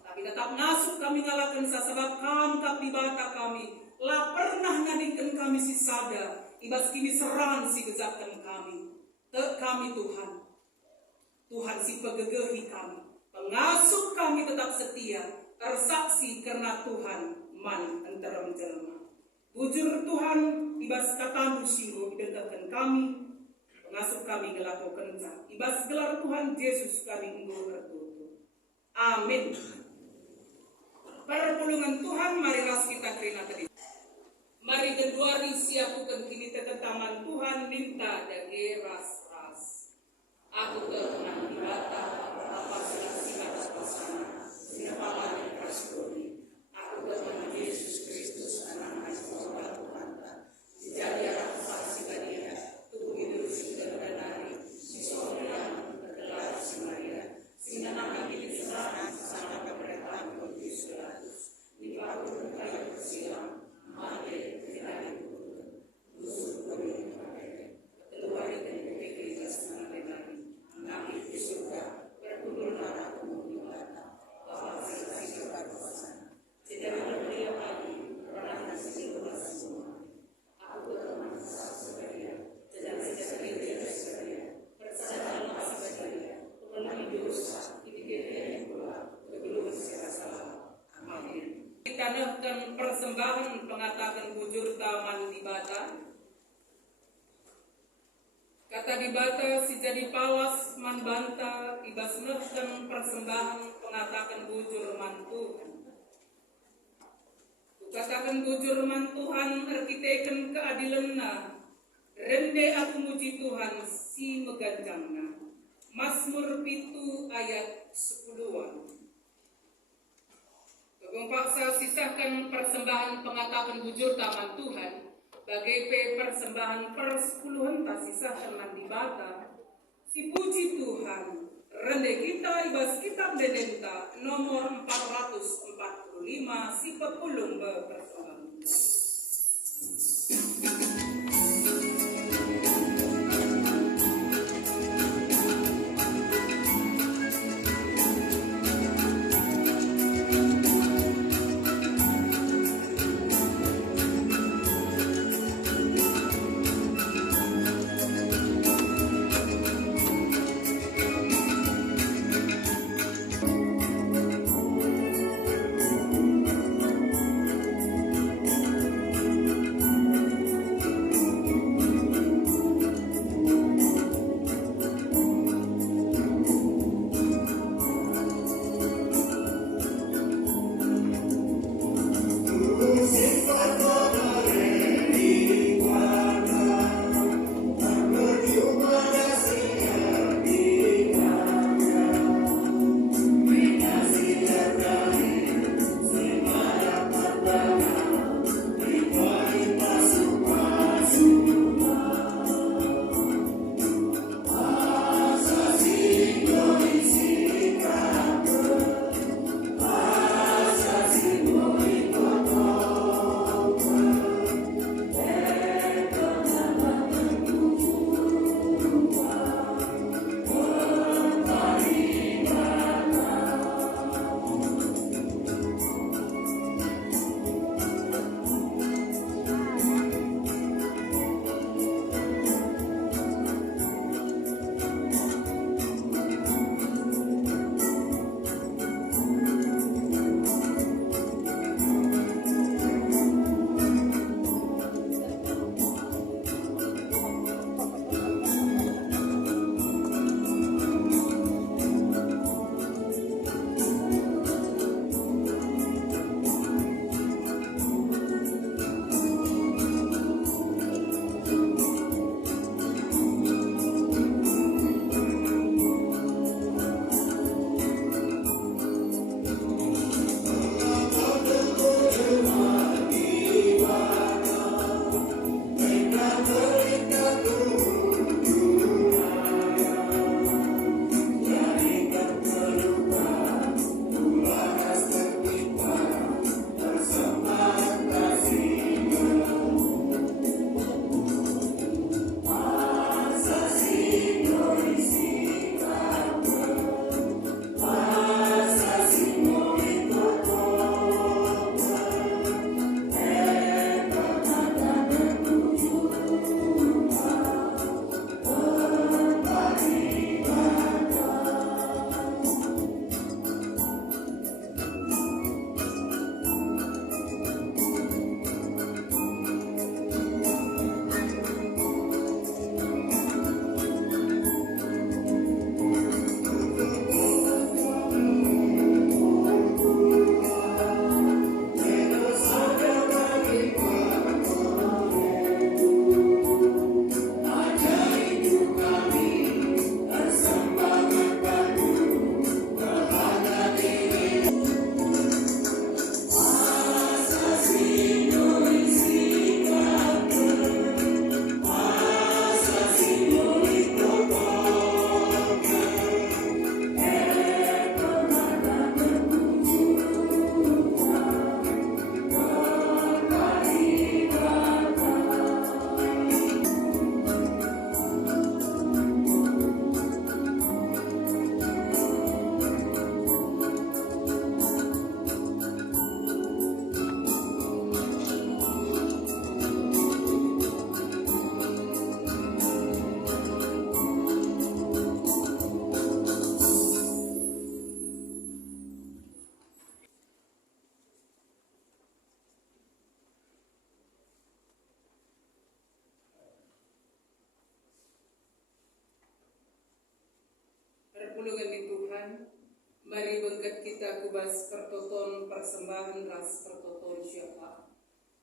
Tapi tetap nasib kami ngalakan sebab kami tapi bata kami. Lah pernah nadikan kami si sada. Ibas kini seran si gezakan kami. Tek kami Tuhan. Tuhan si pegegahi kami. Pengasuh kami tetap setia. Tersaksi karena Tuhan man enterem jelma. Bujur Tuhan ibas katamu singgo didekatkan kami. Pengasuh kami ngelakukan kenca. Ibas gelar Tuhan Yesus kami enggo tertutup. Amin. Perpulungan Tuhan mari ras kita kerina tadi. Mari geduari siapukan kini tetetaman Tuhan minta dage ras-ras. Aku tenang di bata apa silat pasana. Sinapala di kasdoni. Aku tenang Yesus Kristus anak Tuhan Tuhan. Jadi aku saksi dia. Tubuh hidup sudah berdari. Si Soria bergelar si Maria. Sinanang ini diserahkan sama pemerintahan Yesus Kristus. Di bawah berkali bersilang. Mari kita dibutuhkan. Musuh beri pakai. Keluar dari PPK setengah lagi. Nabi di surga. Berkumpul darah umum di bata. Bahwa saya berkuasa. Tidak berdiri lagi. Orang kasih luas semua. Aku teman saudara. Tidak sejati dia saudara. Bersama masih saudara. Mengenai dosa. Dikira pula. Begitu secara salah. Amin. Kita nahkan persembahan pengatakan bujur taman di bata. Kata di bata si jadi pawas man banta ibas nahkan persembahan pengatakan bujur man Tuhan. Katakan bujur man Tuhan arkiteken keadilanna. Rende aku muji Tuhan si meganjangna. Mazmur 7 ayat 10. Kagum paksa sisahkan persembahan pengatakan bujur taman Tuhan. Bagi persembahan persepuluhan tak sisahkan mandi bata. Si puji Tuhan. Rende kita ibas kitab Dedenta nomor 445 si pepulung berpersembahan. Mari bengket kita kubas pertoton persembahan ras pertoton siapa.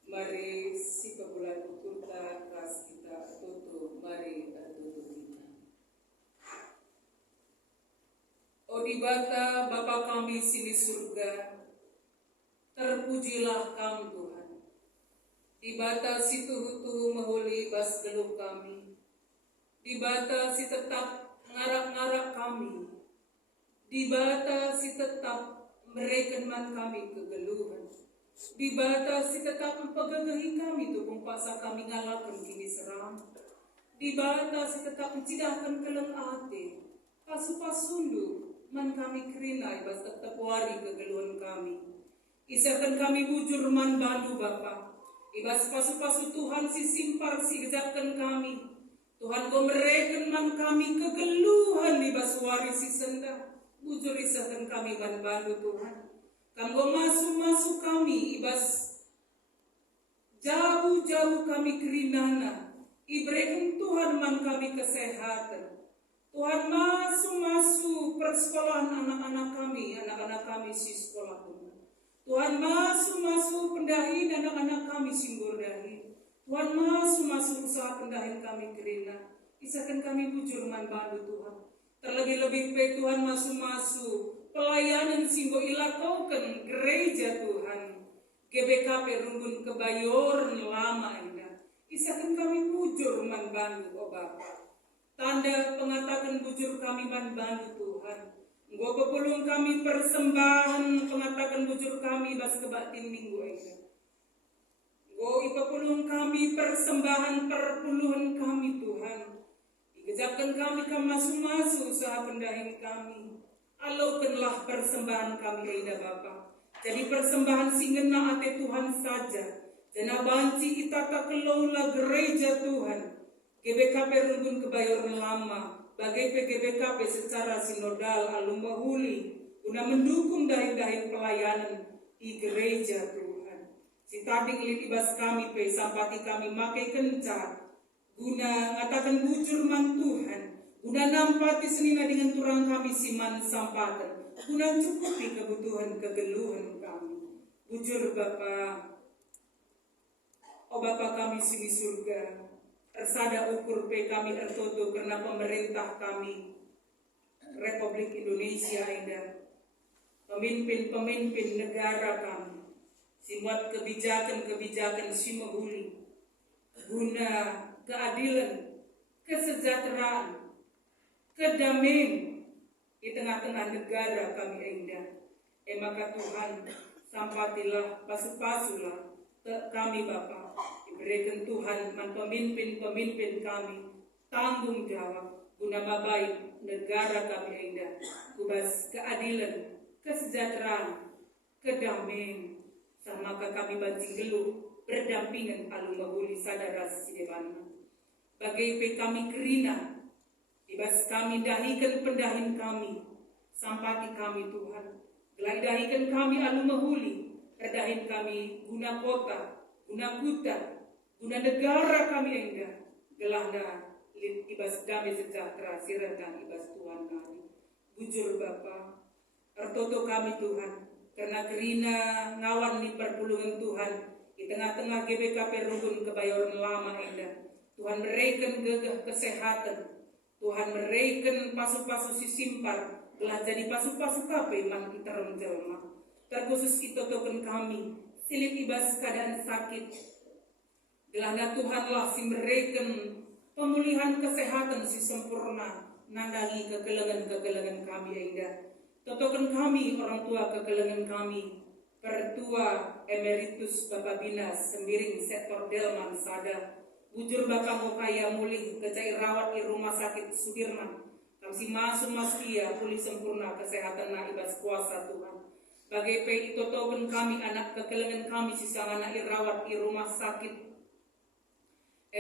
Mari si pebulan uturta ras kita tutu. Mari tutu kita. O di bata Bapa kami sini surga, terpujilah Kam Tuhan. Di bata si tuhu mahuli bas geluk kami. Di bata si tetap ngarak-ngarak kami. Di bata si tetap merekenman kami kegeluhan. Di bata si tetap mempegagahi kami tu pempasa kami ngalakan kini seram. Di bata si tetap mencidahkan keleng ate. Pasu-pasundu man kami kerinai bas tetap wari kegeluhan kami. Isakan kami bujur man bandu Bapa. Ibas pasu-pasu Tuhan si simpar si gejakan kami. Tuhan kau merekenman kami kegeluhan ibas wari si senda. Bujur isakan kami man bandu Tuhan. Kamu masuk kami ibas jauh-jauh kami kerinana. Ibrahim Tuhan man kami kesehatan. Tuhan masuk persekolahan anak-anak kami si sekolah Tuhan. Tuhan masuk pendahin anak-anak kami singgur dahin. Tuhan masuk usaha pendahin kami kerina. Isakan kami bujur man bandu Tuhan. Terlebih-lebih pe Tuhan masuk pelayanan singgo ilakaukan gereja Tuhan. GBKP Rumbun Kebayoran lama indah. Isakan kami bujur man bandu oh Bapa. Tanda pengatakan bujur kami man bandu Tuhan. Nggo pepulung kami persembahan pengatakan bujur kami bas kebatin minggu indah. Nggo ipepulung kami persembahan perpuluhan kami Tuhan. Kejakan kami masuk usaha pendahin kami. Alaukanlah persembahan kami Aida Bapa. Jadi persembahan singena ate Tuhan saja. Jana banci kita tak kelola gereja Tuhan. GBKP Rumbun Kebayoran Lama. Bagai PGBKP secara sinodal alumahuli. Guna mendukung dahin-dahin pelayanan di gereja Tuhan. Si tadi libas kami pe sampati kami makai kencar. Guna ngatakan bujur man Tuhan, guna nampati senina dengan turang kami siman sampatan, guna cukupi kebutuhan kegeluhan kami. Bujur Bapa, oh Bapa kami sini surga, ersada ukur pe kami ertoto karena pemerintah kami, Republik Indonesia indah, pemimpin-pemimpin negara kami, simuat kebijakan-kebijakan simahuli, guna keadilan, kesejahteraan, kedamaian di tengah-tengah negara kami indah. Maka Tuhan sampatilah pasu-pasulah kami Bapa. Diberikan Tuhan man pemimpin-pemimpin kami tanggung jawab guna babai negara kami indah. Kubas keadilan, kesejahteraan, kedamaian. Sama kami bancing geluh berdampingan alumahuli sadara sidebana. Bagai pe kami kerina, ibas kami dahikan pendahin kami, sampati kami Tuhan. Gelai dahikan kami alumahuli, perdahin kami guna kota, guna kuta, guna negara kami enggak. Gelahna ibas damai sejahtera siratan ibas Tuhan kami. Bujur Bapa, ertoto kami Tuhan, karena kerina ngawan di perpulungan Tuhan, di tengah-tengah GBKP Rumbun Kebayoran Lama indah. Tuhan mereken gegah kesehatan. Tuhan mereken pasu-pasu si simpar. Telah jadi pasu-pasu kape man kita remjelma. Terkhusus itu token kami. Silip ibas keadaan sakit. Gelana Tuhanlah si mereken pemulihan kesehatan si sempurna. Nandangi kegelengan-kegelengan kami indah. Totokan kami orang tua kegelengan kami. Pertua Emeritus Bapak Binas Sembiring Sektor Delman Sada. Bujur Bapak Mokaya mulih kecai rawat di rumah sakit Sudirman. Kami masuk ia pulih sempurna kesehatan na ibas kuasa Tuhan. Bagai pe itu token kami anak kekelengan kami sisa anak irawat di rumah sakit.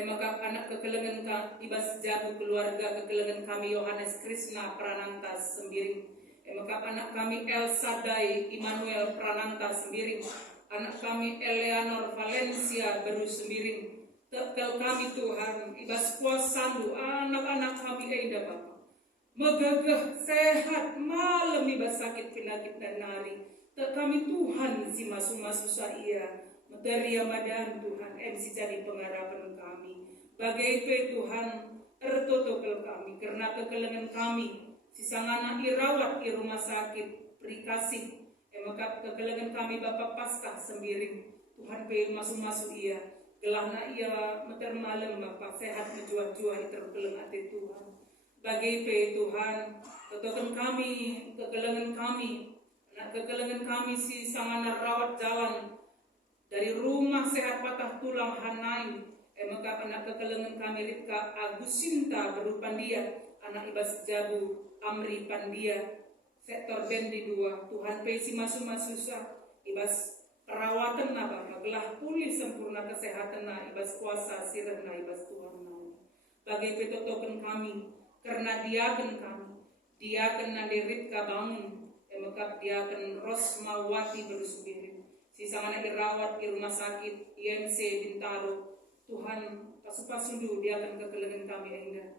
Maka anak kekelengan ibas jabu keluarga kekelengan kami Yohanes Krishna Pranantas Sembiring. Maka anak kami El Sadai Immanuel Pranantas Sembiring. Anak kami Eleanor Valencia Baru Sembiring. Tekel kami Tuhan, ibas kuasandu, anak-anak kami indah Bapa. Megagah, sehat, malam ibas sakit penyakit dan nari. Tak kami Tuhan si masu-masu saya. Materia madan Tuhan, MC jadi pengharapan kami. Bagai pe Tuhan, ertotokel kami, karena kekelengan kami. Si sangana irawat di rumah sakit, prikasih. Maka kekelengan kami Bapak Paskah sembiring. Tuhan pe masuk-masuk ia. Gelahna ia meter malam Bapak, sehat menjuah-juah terkeleng ate Tuhan. Bagai pe Tuhan, totokan kami, kekelengan kami. Nah kekelengan kami si sangana rawat jalan. Dari rumah sehat patah tulang Hanai, maka anak kekelengan kami Ripka Agusinta Berupandia, anak Ibas Jabu Amri Pandia, sektor Bendi 2, Tuhan pesi masu-masusah, Ibas perawatan naba, gelah pulih sempurna kesehatan na, Ibas kuasa sirah na, Ibas Tuhan na. Bagi petotokan kami, karena diaken kami, diaken na Ripka bangun, maka diaken Rosmawati Bersubirin. Si sangana dirawat di rumah sakit IMC Bintaro, Tuhan pasu-pasundu dia akan kekelengan kami enggak.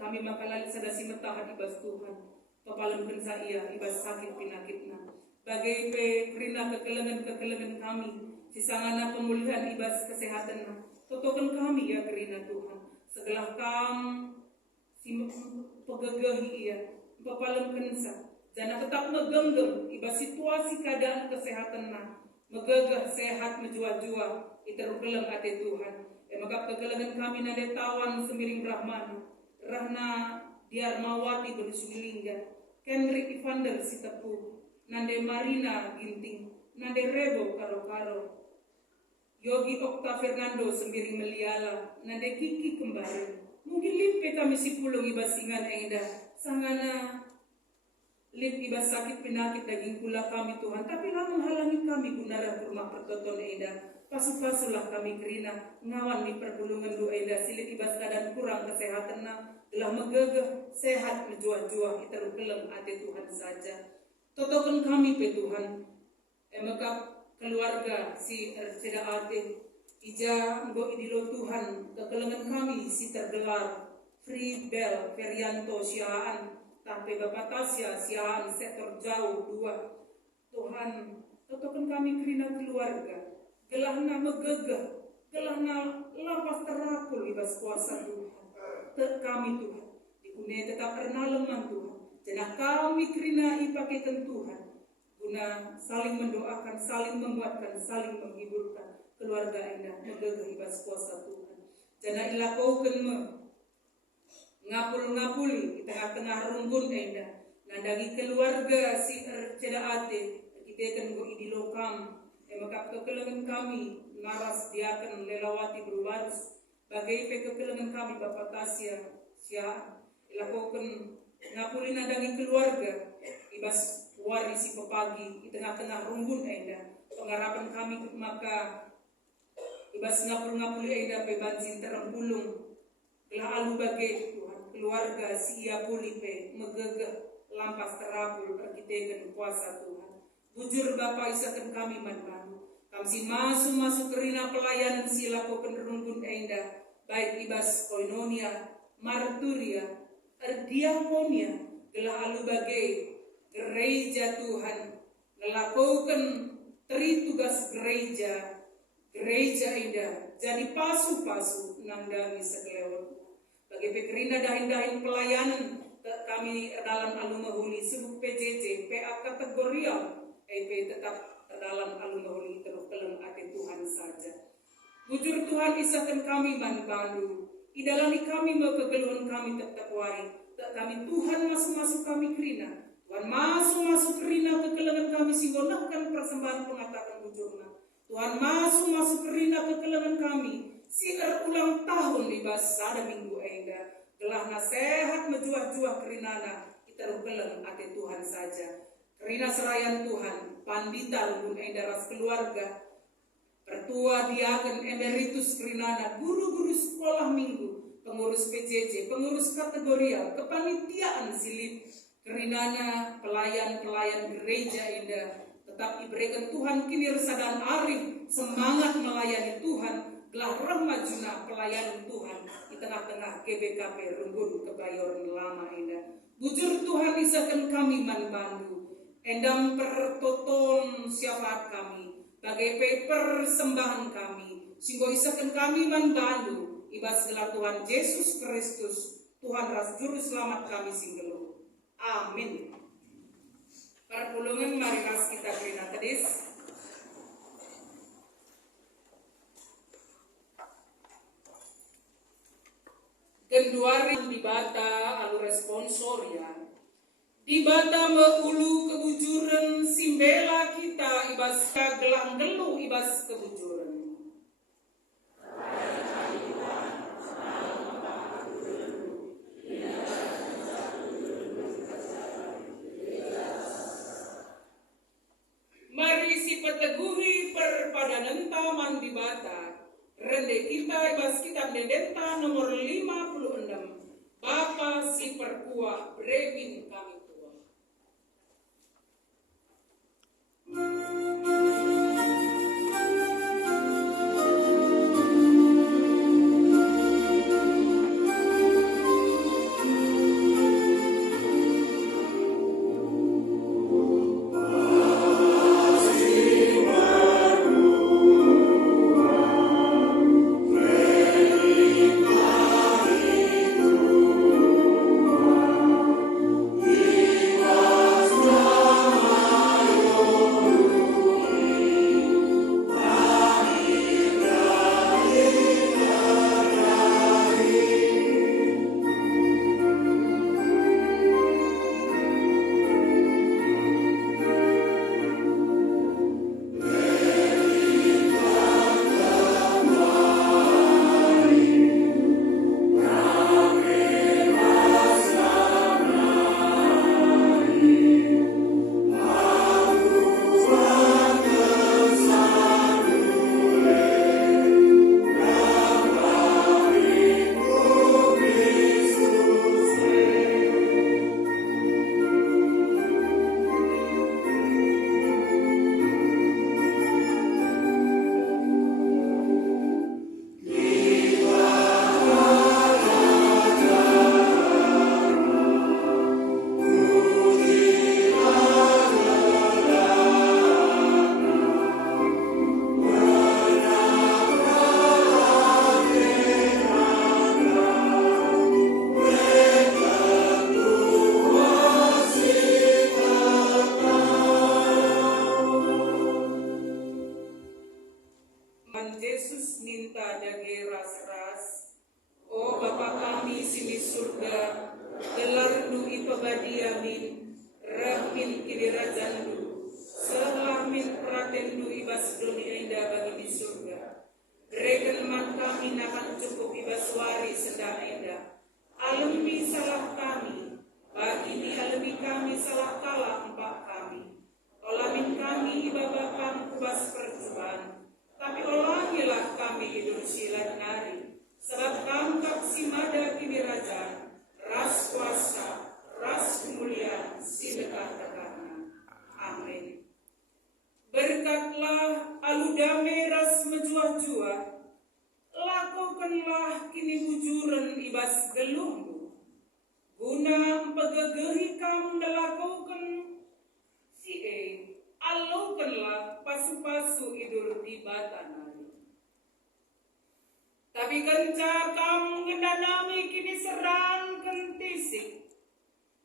Kami makalali sadasi metahat ibas Tuhan. Papalam kensa ia ibas sakit penyakitna. Bagai perina kekelengan kami, si sangana pemulihan ibas kesehatanna. Totokan kami ya kerina Tuhan. Segelah kam si pegegahi ia, papalam kensa. Jana tetap megenggam ibas situasi keadaan kesehatanna. Megagah sehat menjual-jual iterukeleng ate Tuhan. Maka kekelengan kami nade tawan semiring Brahmana, Rahna Diarmawati Bersulingga, Kendrick Ivander Sitapu, nade Marina Ginting, nade Rebo Karo-Karo, Yogi Okta Fernando semiring Meliala, nade Kiki Kembali. Mungkin limpe kami si pulung ibas ingan engda, sangana lip ibas sakit penyakit daging pula kami Tuhan, tapi lah menghalangi kami gunara rumah pertoton eda. Pasu-pasulah kami kerina ngawan di pergulungan doa eda, silit ibas keadaan kurang kesehatan na, telah megegeh sehat menjuah-juah kita rukelem ate Tuhan saja. Totokan kami pe Tuhan, maka keluarga si seda ate, ija nggo idilo Tuhan, kekelengan kami si tergelar Free Bell Ferianto Siaan. Tapi Bapak Tasya siaan sektor jauh 2. Tuhan, totokan kami kerina keluarga. Gelahna megegeh, gelahna lapas terapul ibas kuasa Tuhan. Kami Tuhan, dikunai tetap pernah lemah Tuhan. Jangan kami kerina ipakekan Tuhan. Guna saling mendoakan, saling menguatkan, saling menghiburkan keluarga indah megegeh ibas kuasa Tuhan. Jangan ilakaukan ngapul-ngapuli di tengah-tengah rumbun enda nandagi keluarga si ceda ate kita akan go idilokam maka kekelengan kami naras diakan lelawati berwaris bagai kekelengan kami Bapak Tasya sia ilakokan ngapuli nandagi keluarga ibas warisi pepagi di tengah-tengah rumbun enda pengharapan kami maka ibas ngapul-ngapuli enda pebansin terempulung gelah alu bagai keluarga si ia pulipe megegeh lampas terapul perkitegan kuasa Tuhan. Bujur Bapak isakan kami manbanu. Kami masuk kerina pelayanan sila ko penerunggun enda baik ibas koinonia, marturia, diakonia, gelah alu bagai gereja Tuhan ngelakukan tugas gereja enda jadi pasu-pasu nandami sekelewat. Bagi pekerina dahin-dahin pelayanan kami dalam alumahuli sebut PJJ, PA kategorial, EP tetap dalam alumahuli terkelem ate Tuhan saja. Bujur Tuhan isakan kami manbandu, idalani kami kegeluhan kami tetap wari, kami Tuhan masuk-masuk kami kerina, Tuhan masuk-masuk kerina kekelengan kami singgonahkan persembahan pengatakan bujurna, Tuhan masuk-masuk kerina kekelengan kami. Si ulang tahun libas sada minggu enda gelahna sehat menjuah-juah kerinana kita rukeleng ate Tuhan saja kerina serayan Tuhan pandita rumbun enda ras keluarga pertua diaken emeritus kerinana guru-guru sekolah minggu pengurus PJJ pengurus kategorial kepanitiaan silip kerinana pelayan-pelayan gereja enda tetap diberikan Tuhan kini resadan arif semangat melayani Tuhan telah remajuna pelayanan Tuhan di tengah-tengah GBKP Runggun Kebayoran Lama indah. Bujur Tuhan isakan kami manbandu. endam pertoton syafaat kami, bagai persembahan kami, singgo isakan kami manbandu, ibas gelar Tuhan Yesus Kristus, Tuhan ras juru selamat kami singgelu. Amin. Perpulungan mari ras kita kerina tadis. Genduari di bata alu responsoria. Di bata meulu kebujuran simbela kita ibas gelang gelu ibas kebujuran. Mari si peteguhi perpadanan taman di bata. Rende kita ibas kitab Dendenta nomor 56. Bapa si perkuah brewin kami tua. Yesus ninta dage ras-ras. O Bapa kami sini surga, gelar du ipabadi amin, rahmin kini rajandu, selah min praten du ibas doni enda bagi di surga. Regen man kami nakan cukup ibas wari sedang enda, alemi salah kami, bagi di alemi kami salah kalah empat kami. Olamin kami ibabakan kubas percobaan, tapi olangilah kami hidup silat nari, sebab kamkap si mada kini raja, ras kuasa, ras kemuliaan, si dekat-dekatnya. Amin. Berkatlah aludame ras menjuah-juah, lakukanlah kini bujuran ibas gelungmu, guna pegegehi kam melakukan si alaukanlah pasu-pasu idur di bata nari. Tapi kenca kam ngendanami kini serang kentisik,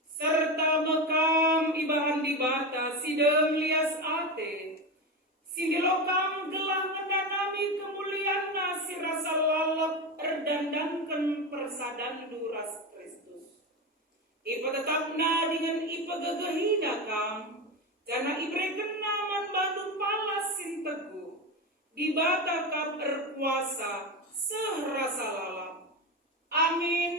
serta mekam ibahan di bata sidem lias ate, sinilokam gelah ngendanami kemuliaan si rasa lalap erdandangkan persadan duras Kristus. Ipa tetapna dengan ipa gegehina kam, jana ibreken naman bandu palas sin teguh, di bata kap berkuasa serasa lalap. Amin.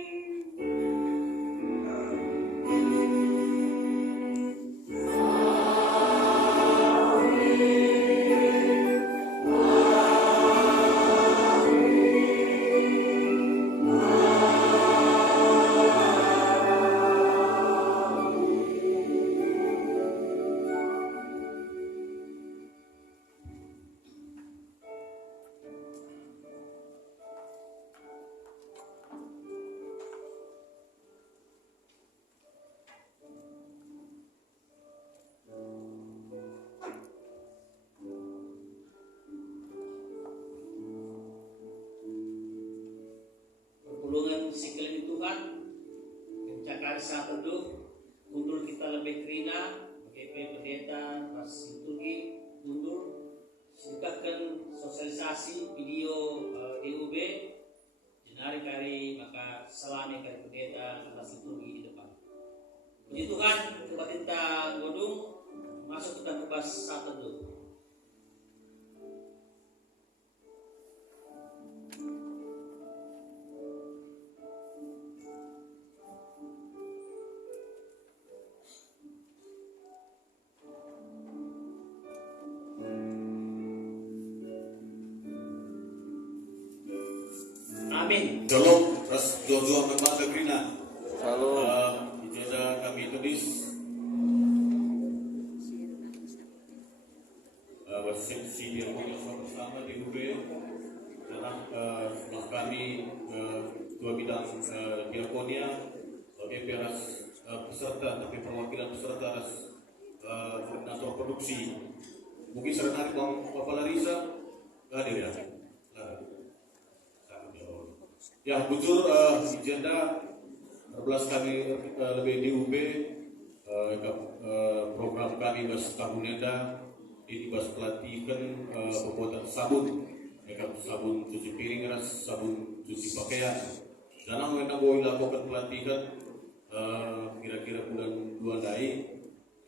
masuk ke kelas 1 dulu. Amin. Shalom, ras dua-dua membaca Grina. Shalom. Ijazah kami tulis berseksi di rumah bersama di UB. Setelah kami dua bidang diakonia sebagai peras peserta, tapi perwakilan peserta ras koordinator produksi. Mungkin serenari Bang Bapak Larissa hadir ya. Ya, bujur agenda 14 kami lebih di UB program kami bas tahunenda ini bas pelatihan pembuatan sabun sabun cuci piring ras sabun cuci pakaian dan aku yang boleh lakukan pelatihan kira-kira bulan 2 Dai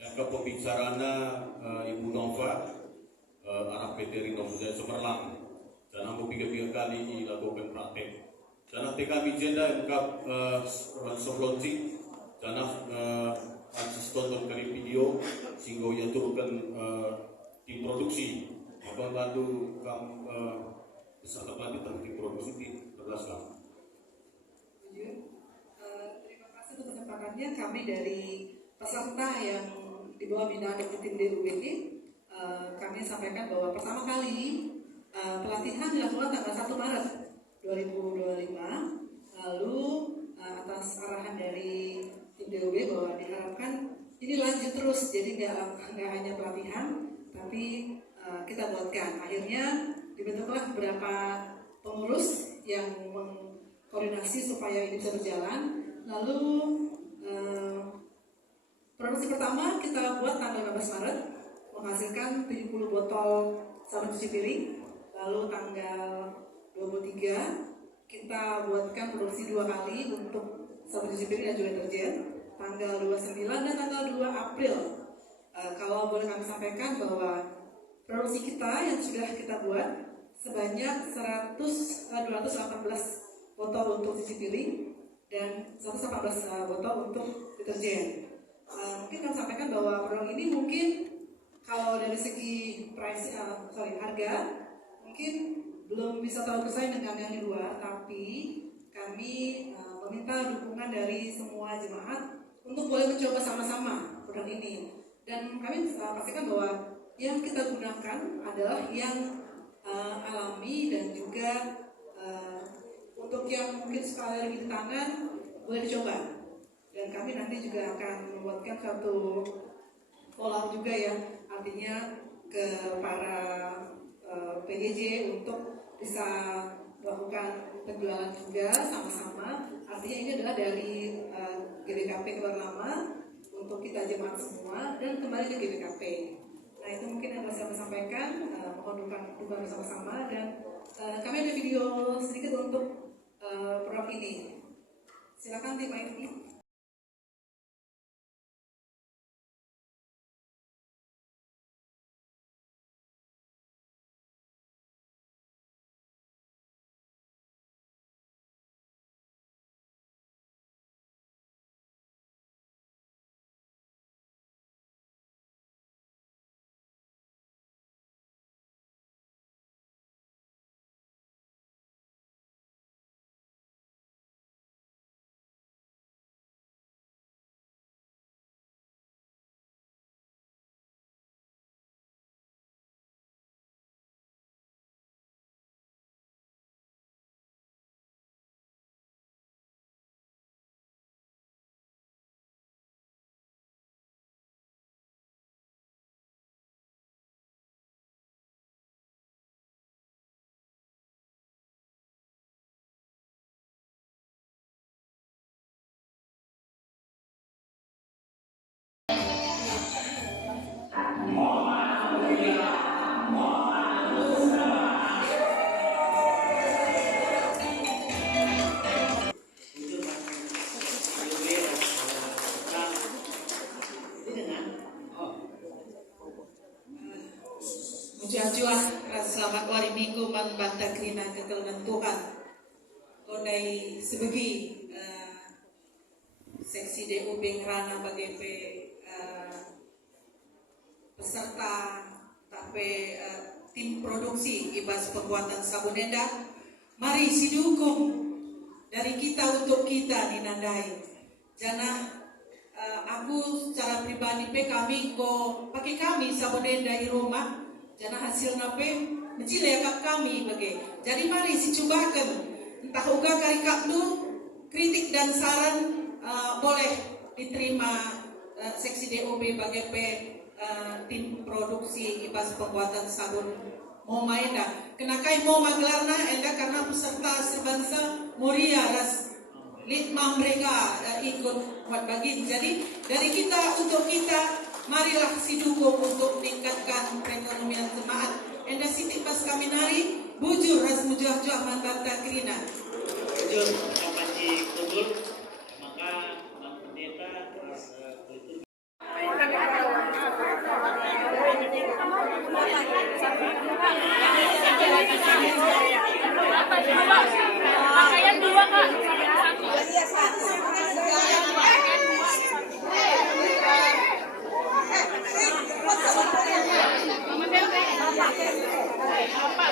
yang ke pembicaraan Ibu Nova anak PT Rino Budaya Semerlang dan aku 3 kali dilakukan praktek. Dan nanti kami jeda engkap launching dan akses tonton kali video sehingga ia turunkan tim produksi apa bantu kam peserta pelatih tim produksi di 14 kali. Terima kasih untuk kesempatannya. Kami dari peserta yang di bawah binaan tim DUBT kami sampaikan bahwa pertama kali pelatihan dilakukan tanggal 1 Maret 2025, lalu atas arahan dari tim DOB bahwa diharapkan ini lanjut terus, jadi nggak hanya pelatihan, tapi kita buatkan. Akhirnya dibentuklah beberapa pengurus yang mengkoordinasi supaya ini bisa berjalan. Lalu produksi pertama kita buat tanggal 15 Maret, menghasilkan 70 botol sabun cuci piring. Lalu tanggal 23 kita buatkan produksi 2 kali untuk sabun cuci piring dan juga deterjen, tanggal 29 dan tanggal 2 April. Kalau boleh kami sampaikan bahwa produksi kita yang sudah kita buat sebanyak 218 botol untuk cuci piring dan 118 botol untuk deterjen. Mungkin kami sampaikan bahwa produk ini mungkin kalau dari segi harga mungkin belum bisa terlalu bersaing dengan yang di luar, tapi kami meminta dukungan dari semua jemaat untuk boleh mencoba sama-sama produk ini. Dan kami pastikan bahwa yang kita gunakan adalah yang alami dan juga untuk yang mungkin sekali lagi di tangan boleh dicoba. Dan kami nanti juga akan membuatkan satu follow juga ya, artinya ke para PJJ untuk bisa melakukan penjualan juga sama-sama. Artinya ini adalah dari GBKP keluar lama untuk kita jemaat semua dan kembali ke GBKP. Nah itu mungkin yang bisa saya sampaikan. Mohon dukungan bersama-sama dan kami ada video sedikit untuk produk ini. Silakan tim IT. Jujah-juah selamat hari Minggu membantah kerina kekelunan Tuhan. Kodai sebegi seksi DUB Ngerana bagi peserta tapi tim produksi ibas pembuatan sabun endah. Mari sidukung dari kita untuk kita ninandai. Jana aku secara pribadi kami pakai kami sabun endah di rumah. Jana hasil nape mencile kami bagai. Jadi mari cobakan entah uga karikap tu kritik dan saran boleh diterima seksi DOB bagai tim produksi ibas pembuatan sabun mau main dah. Kenakai mau maglarna enda karena peserta sebangsa Moria ras litma mereka ikut buat bagi. Jadi dari kita untuk kita marilah dukung untuk meningkatkan perekonomian jemaat. Enda siti pas kami nari bujur ras mujah-juah membantah kerina. Jujur, kapanci kudul, maka pendeta kultur. Pakaian dua kak. Apa?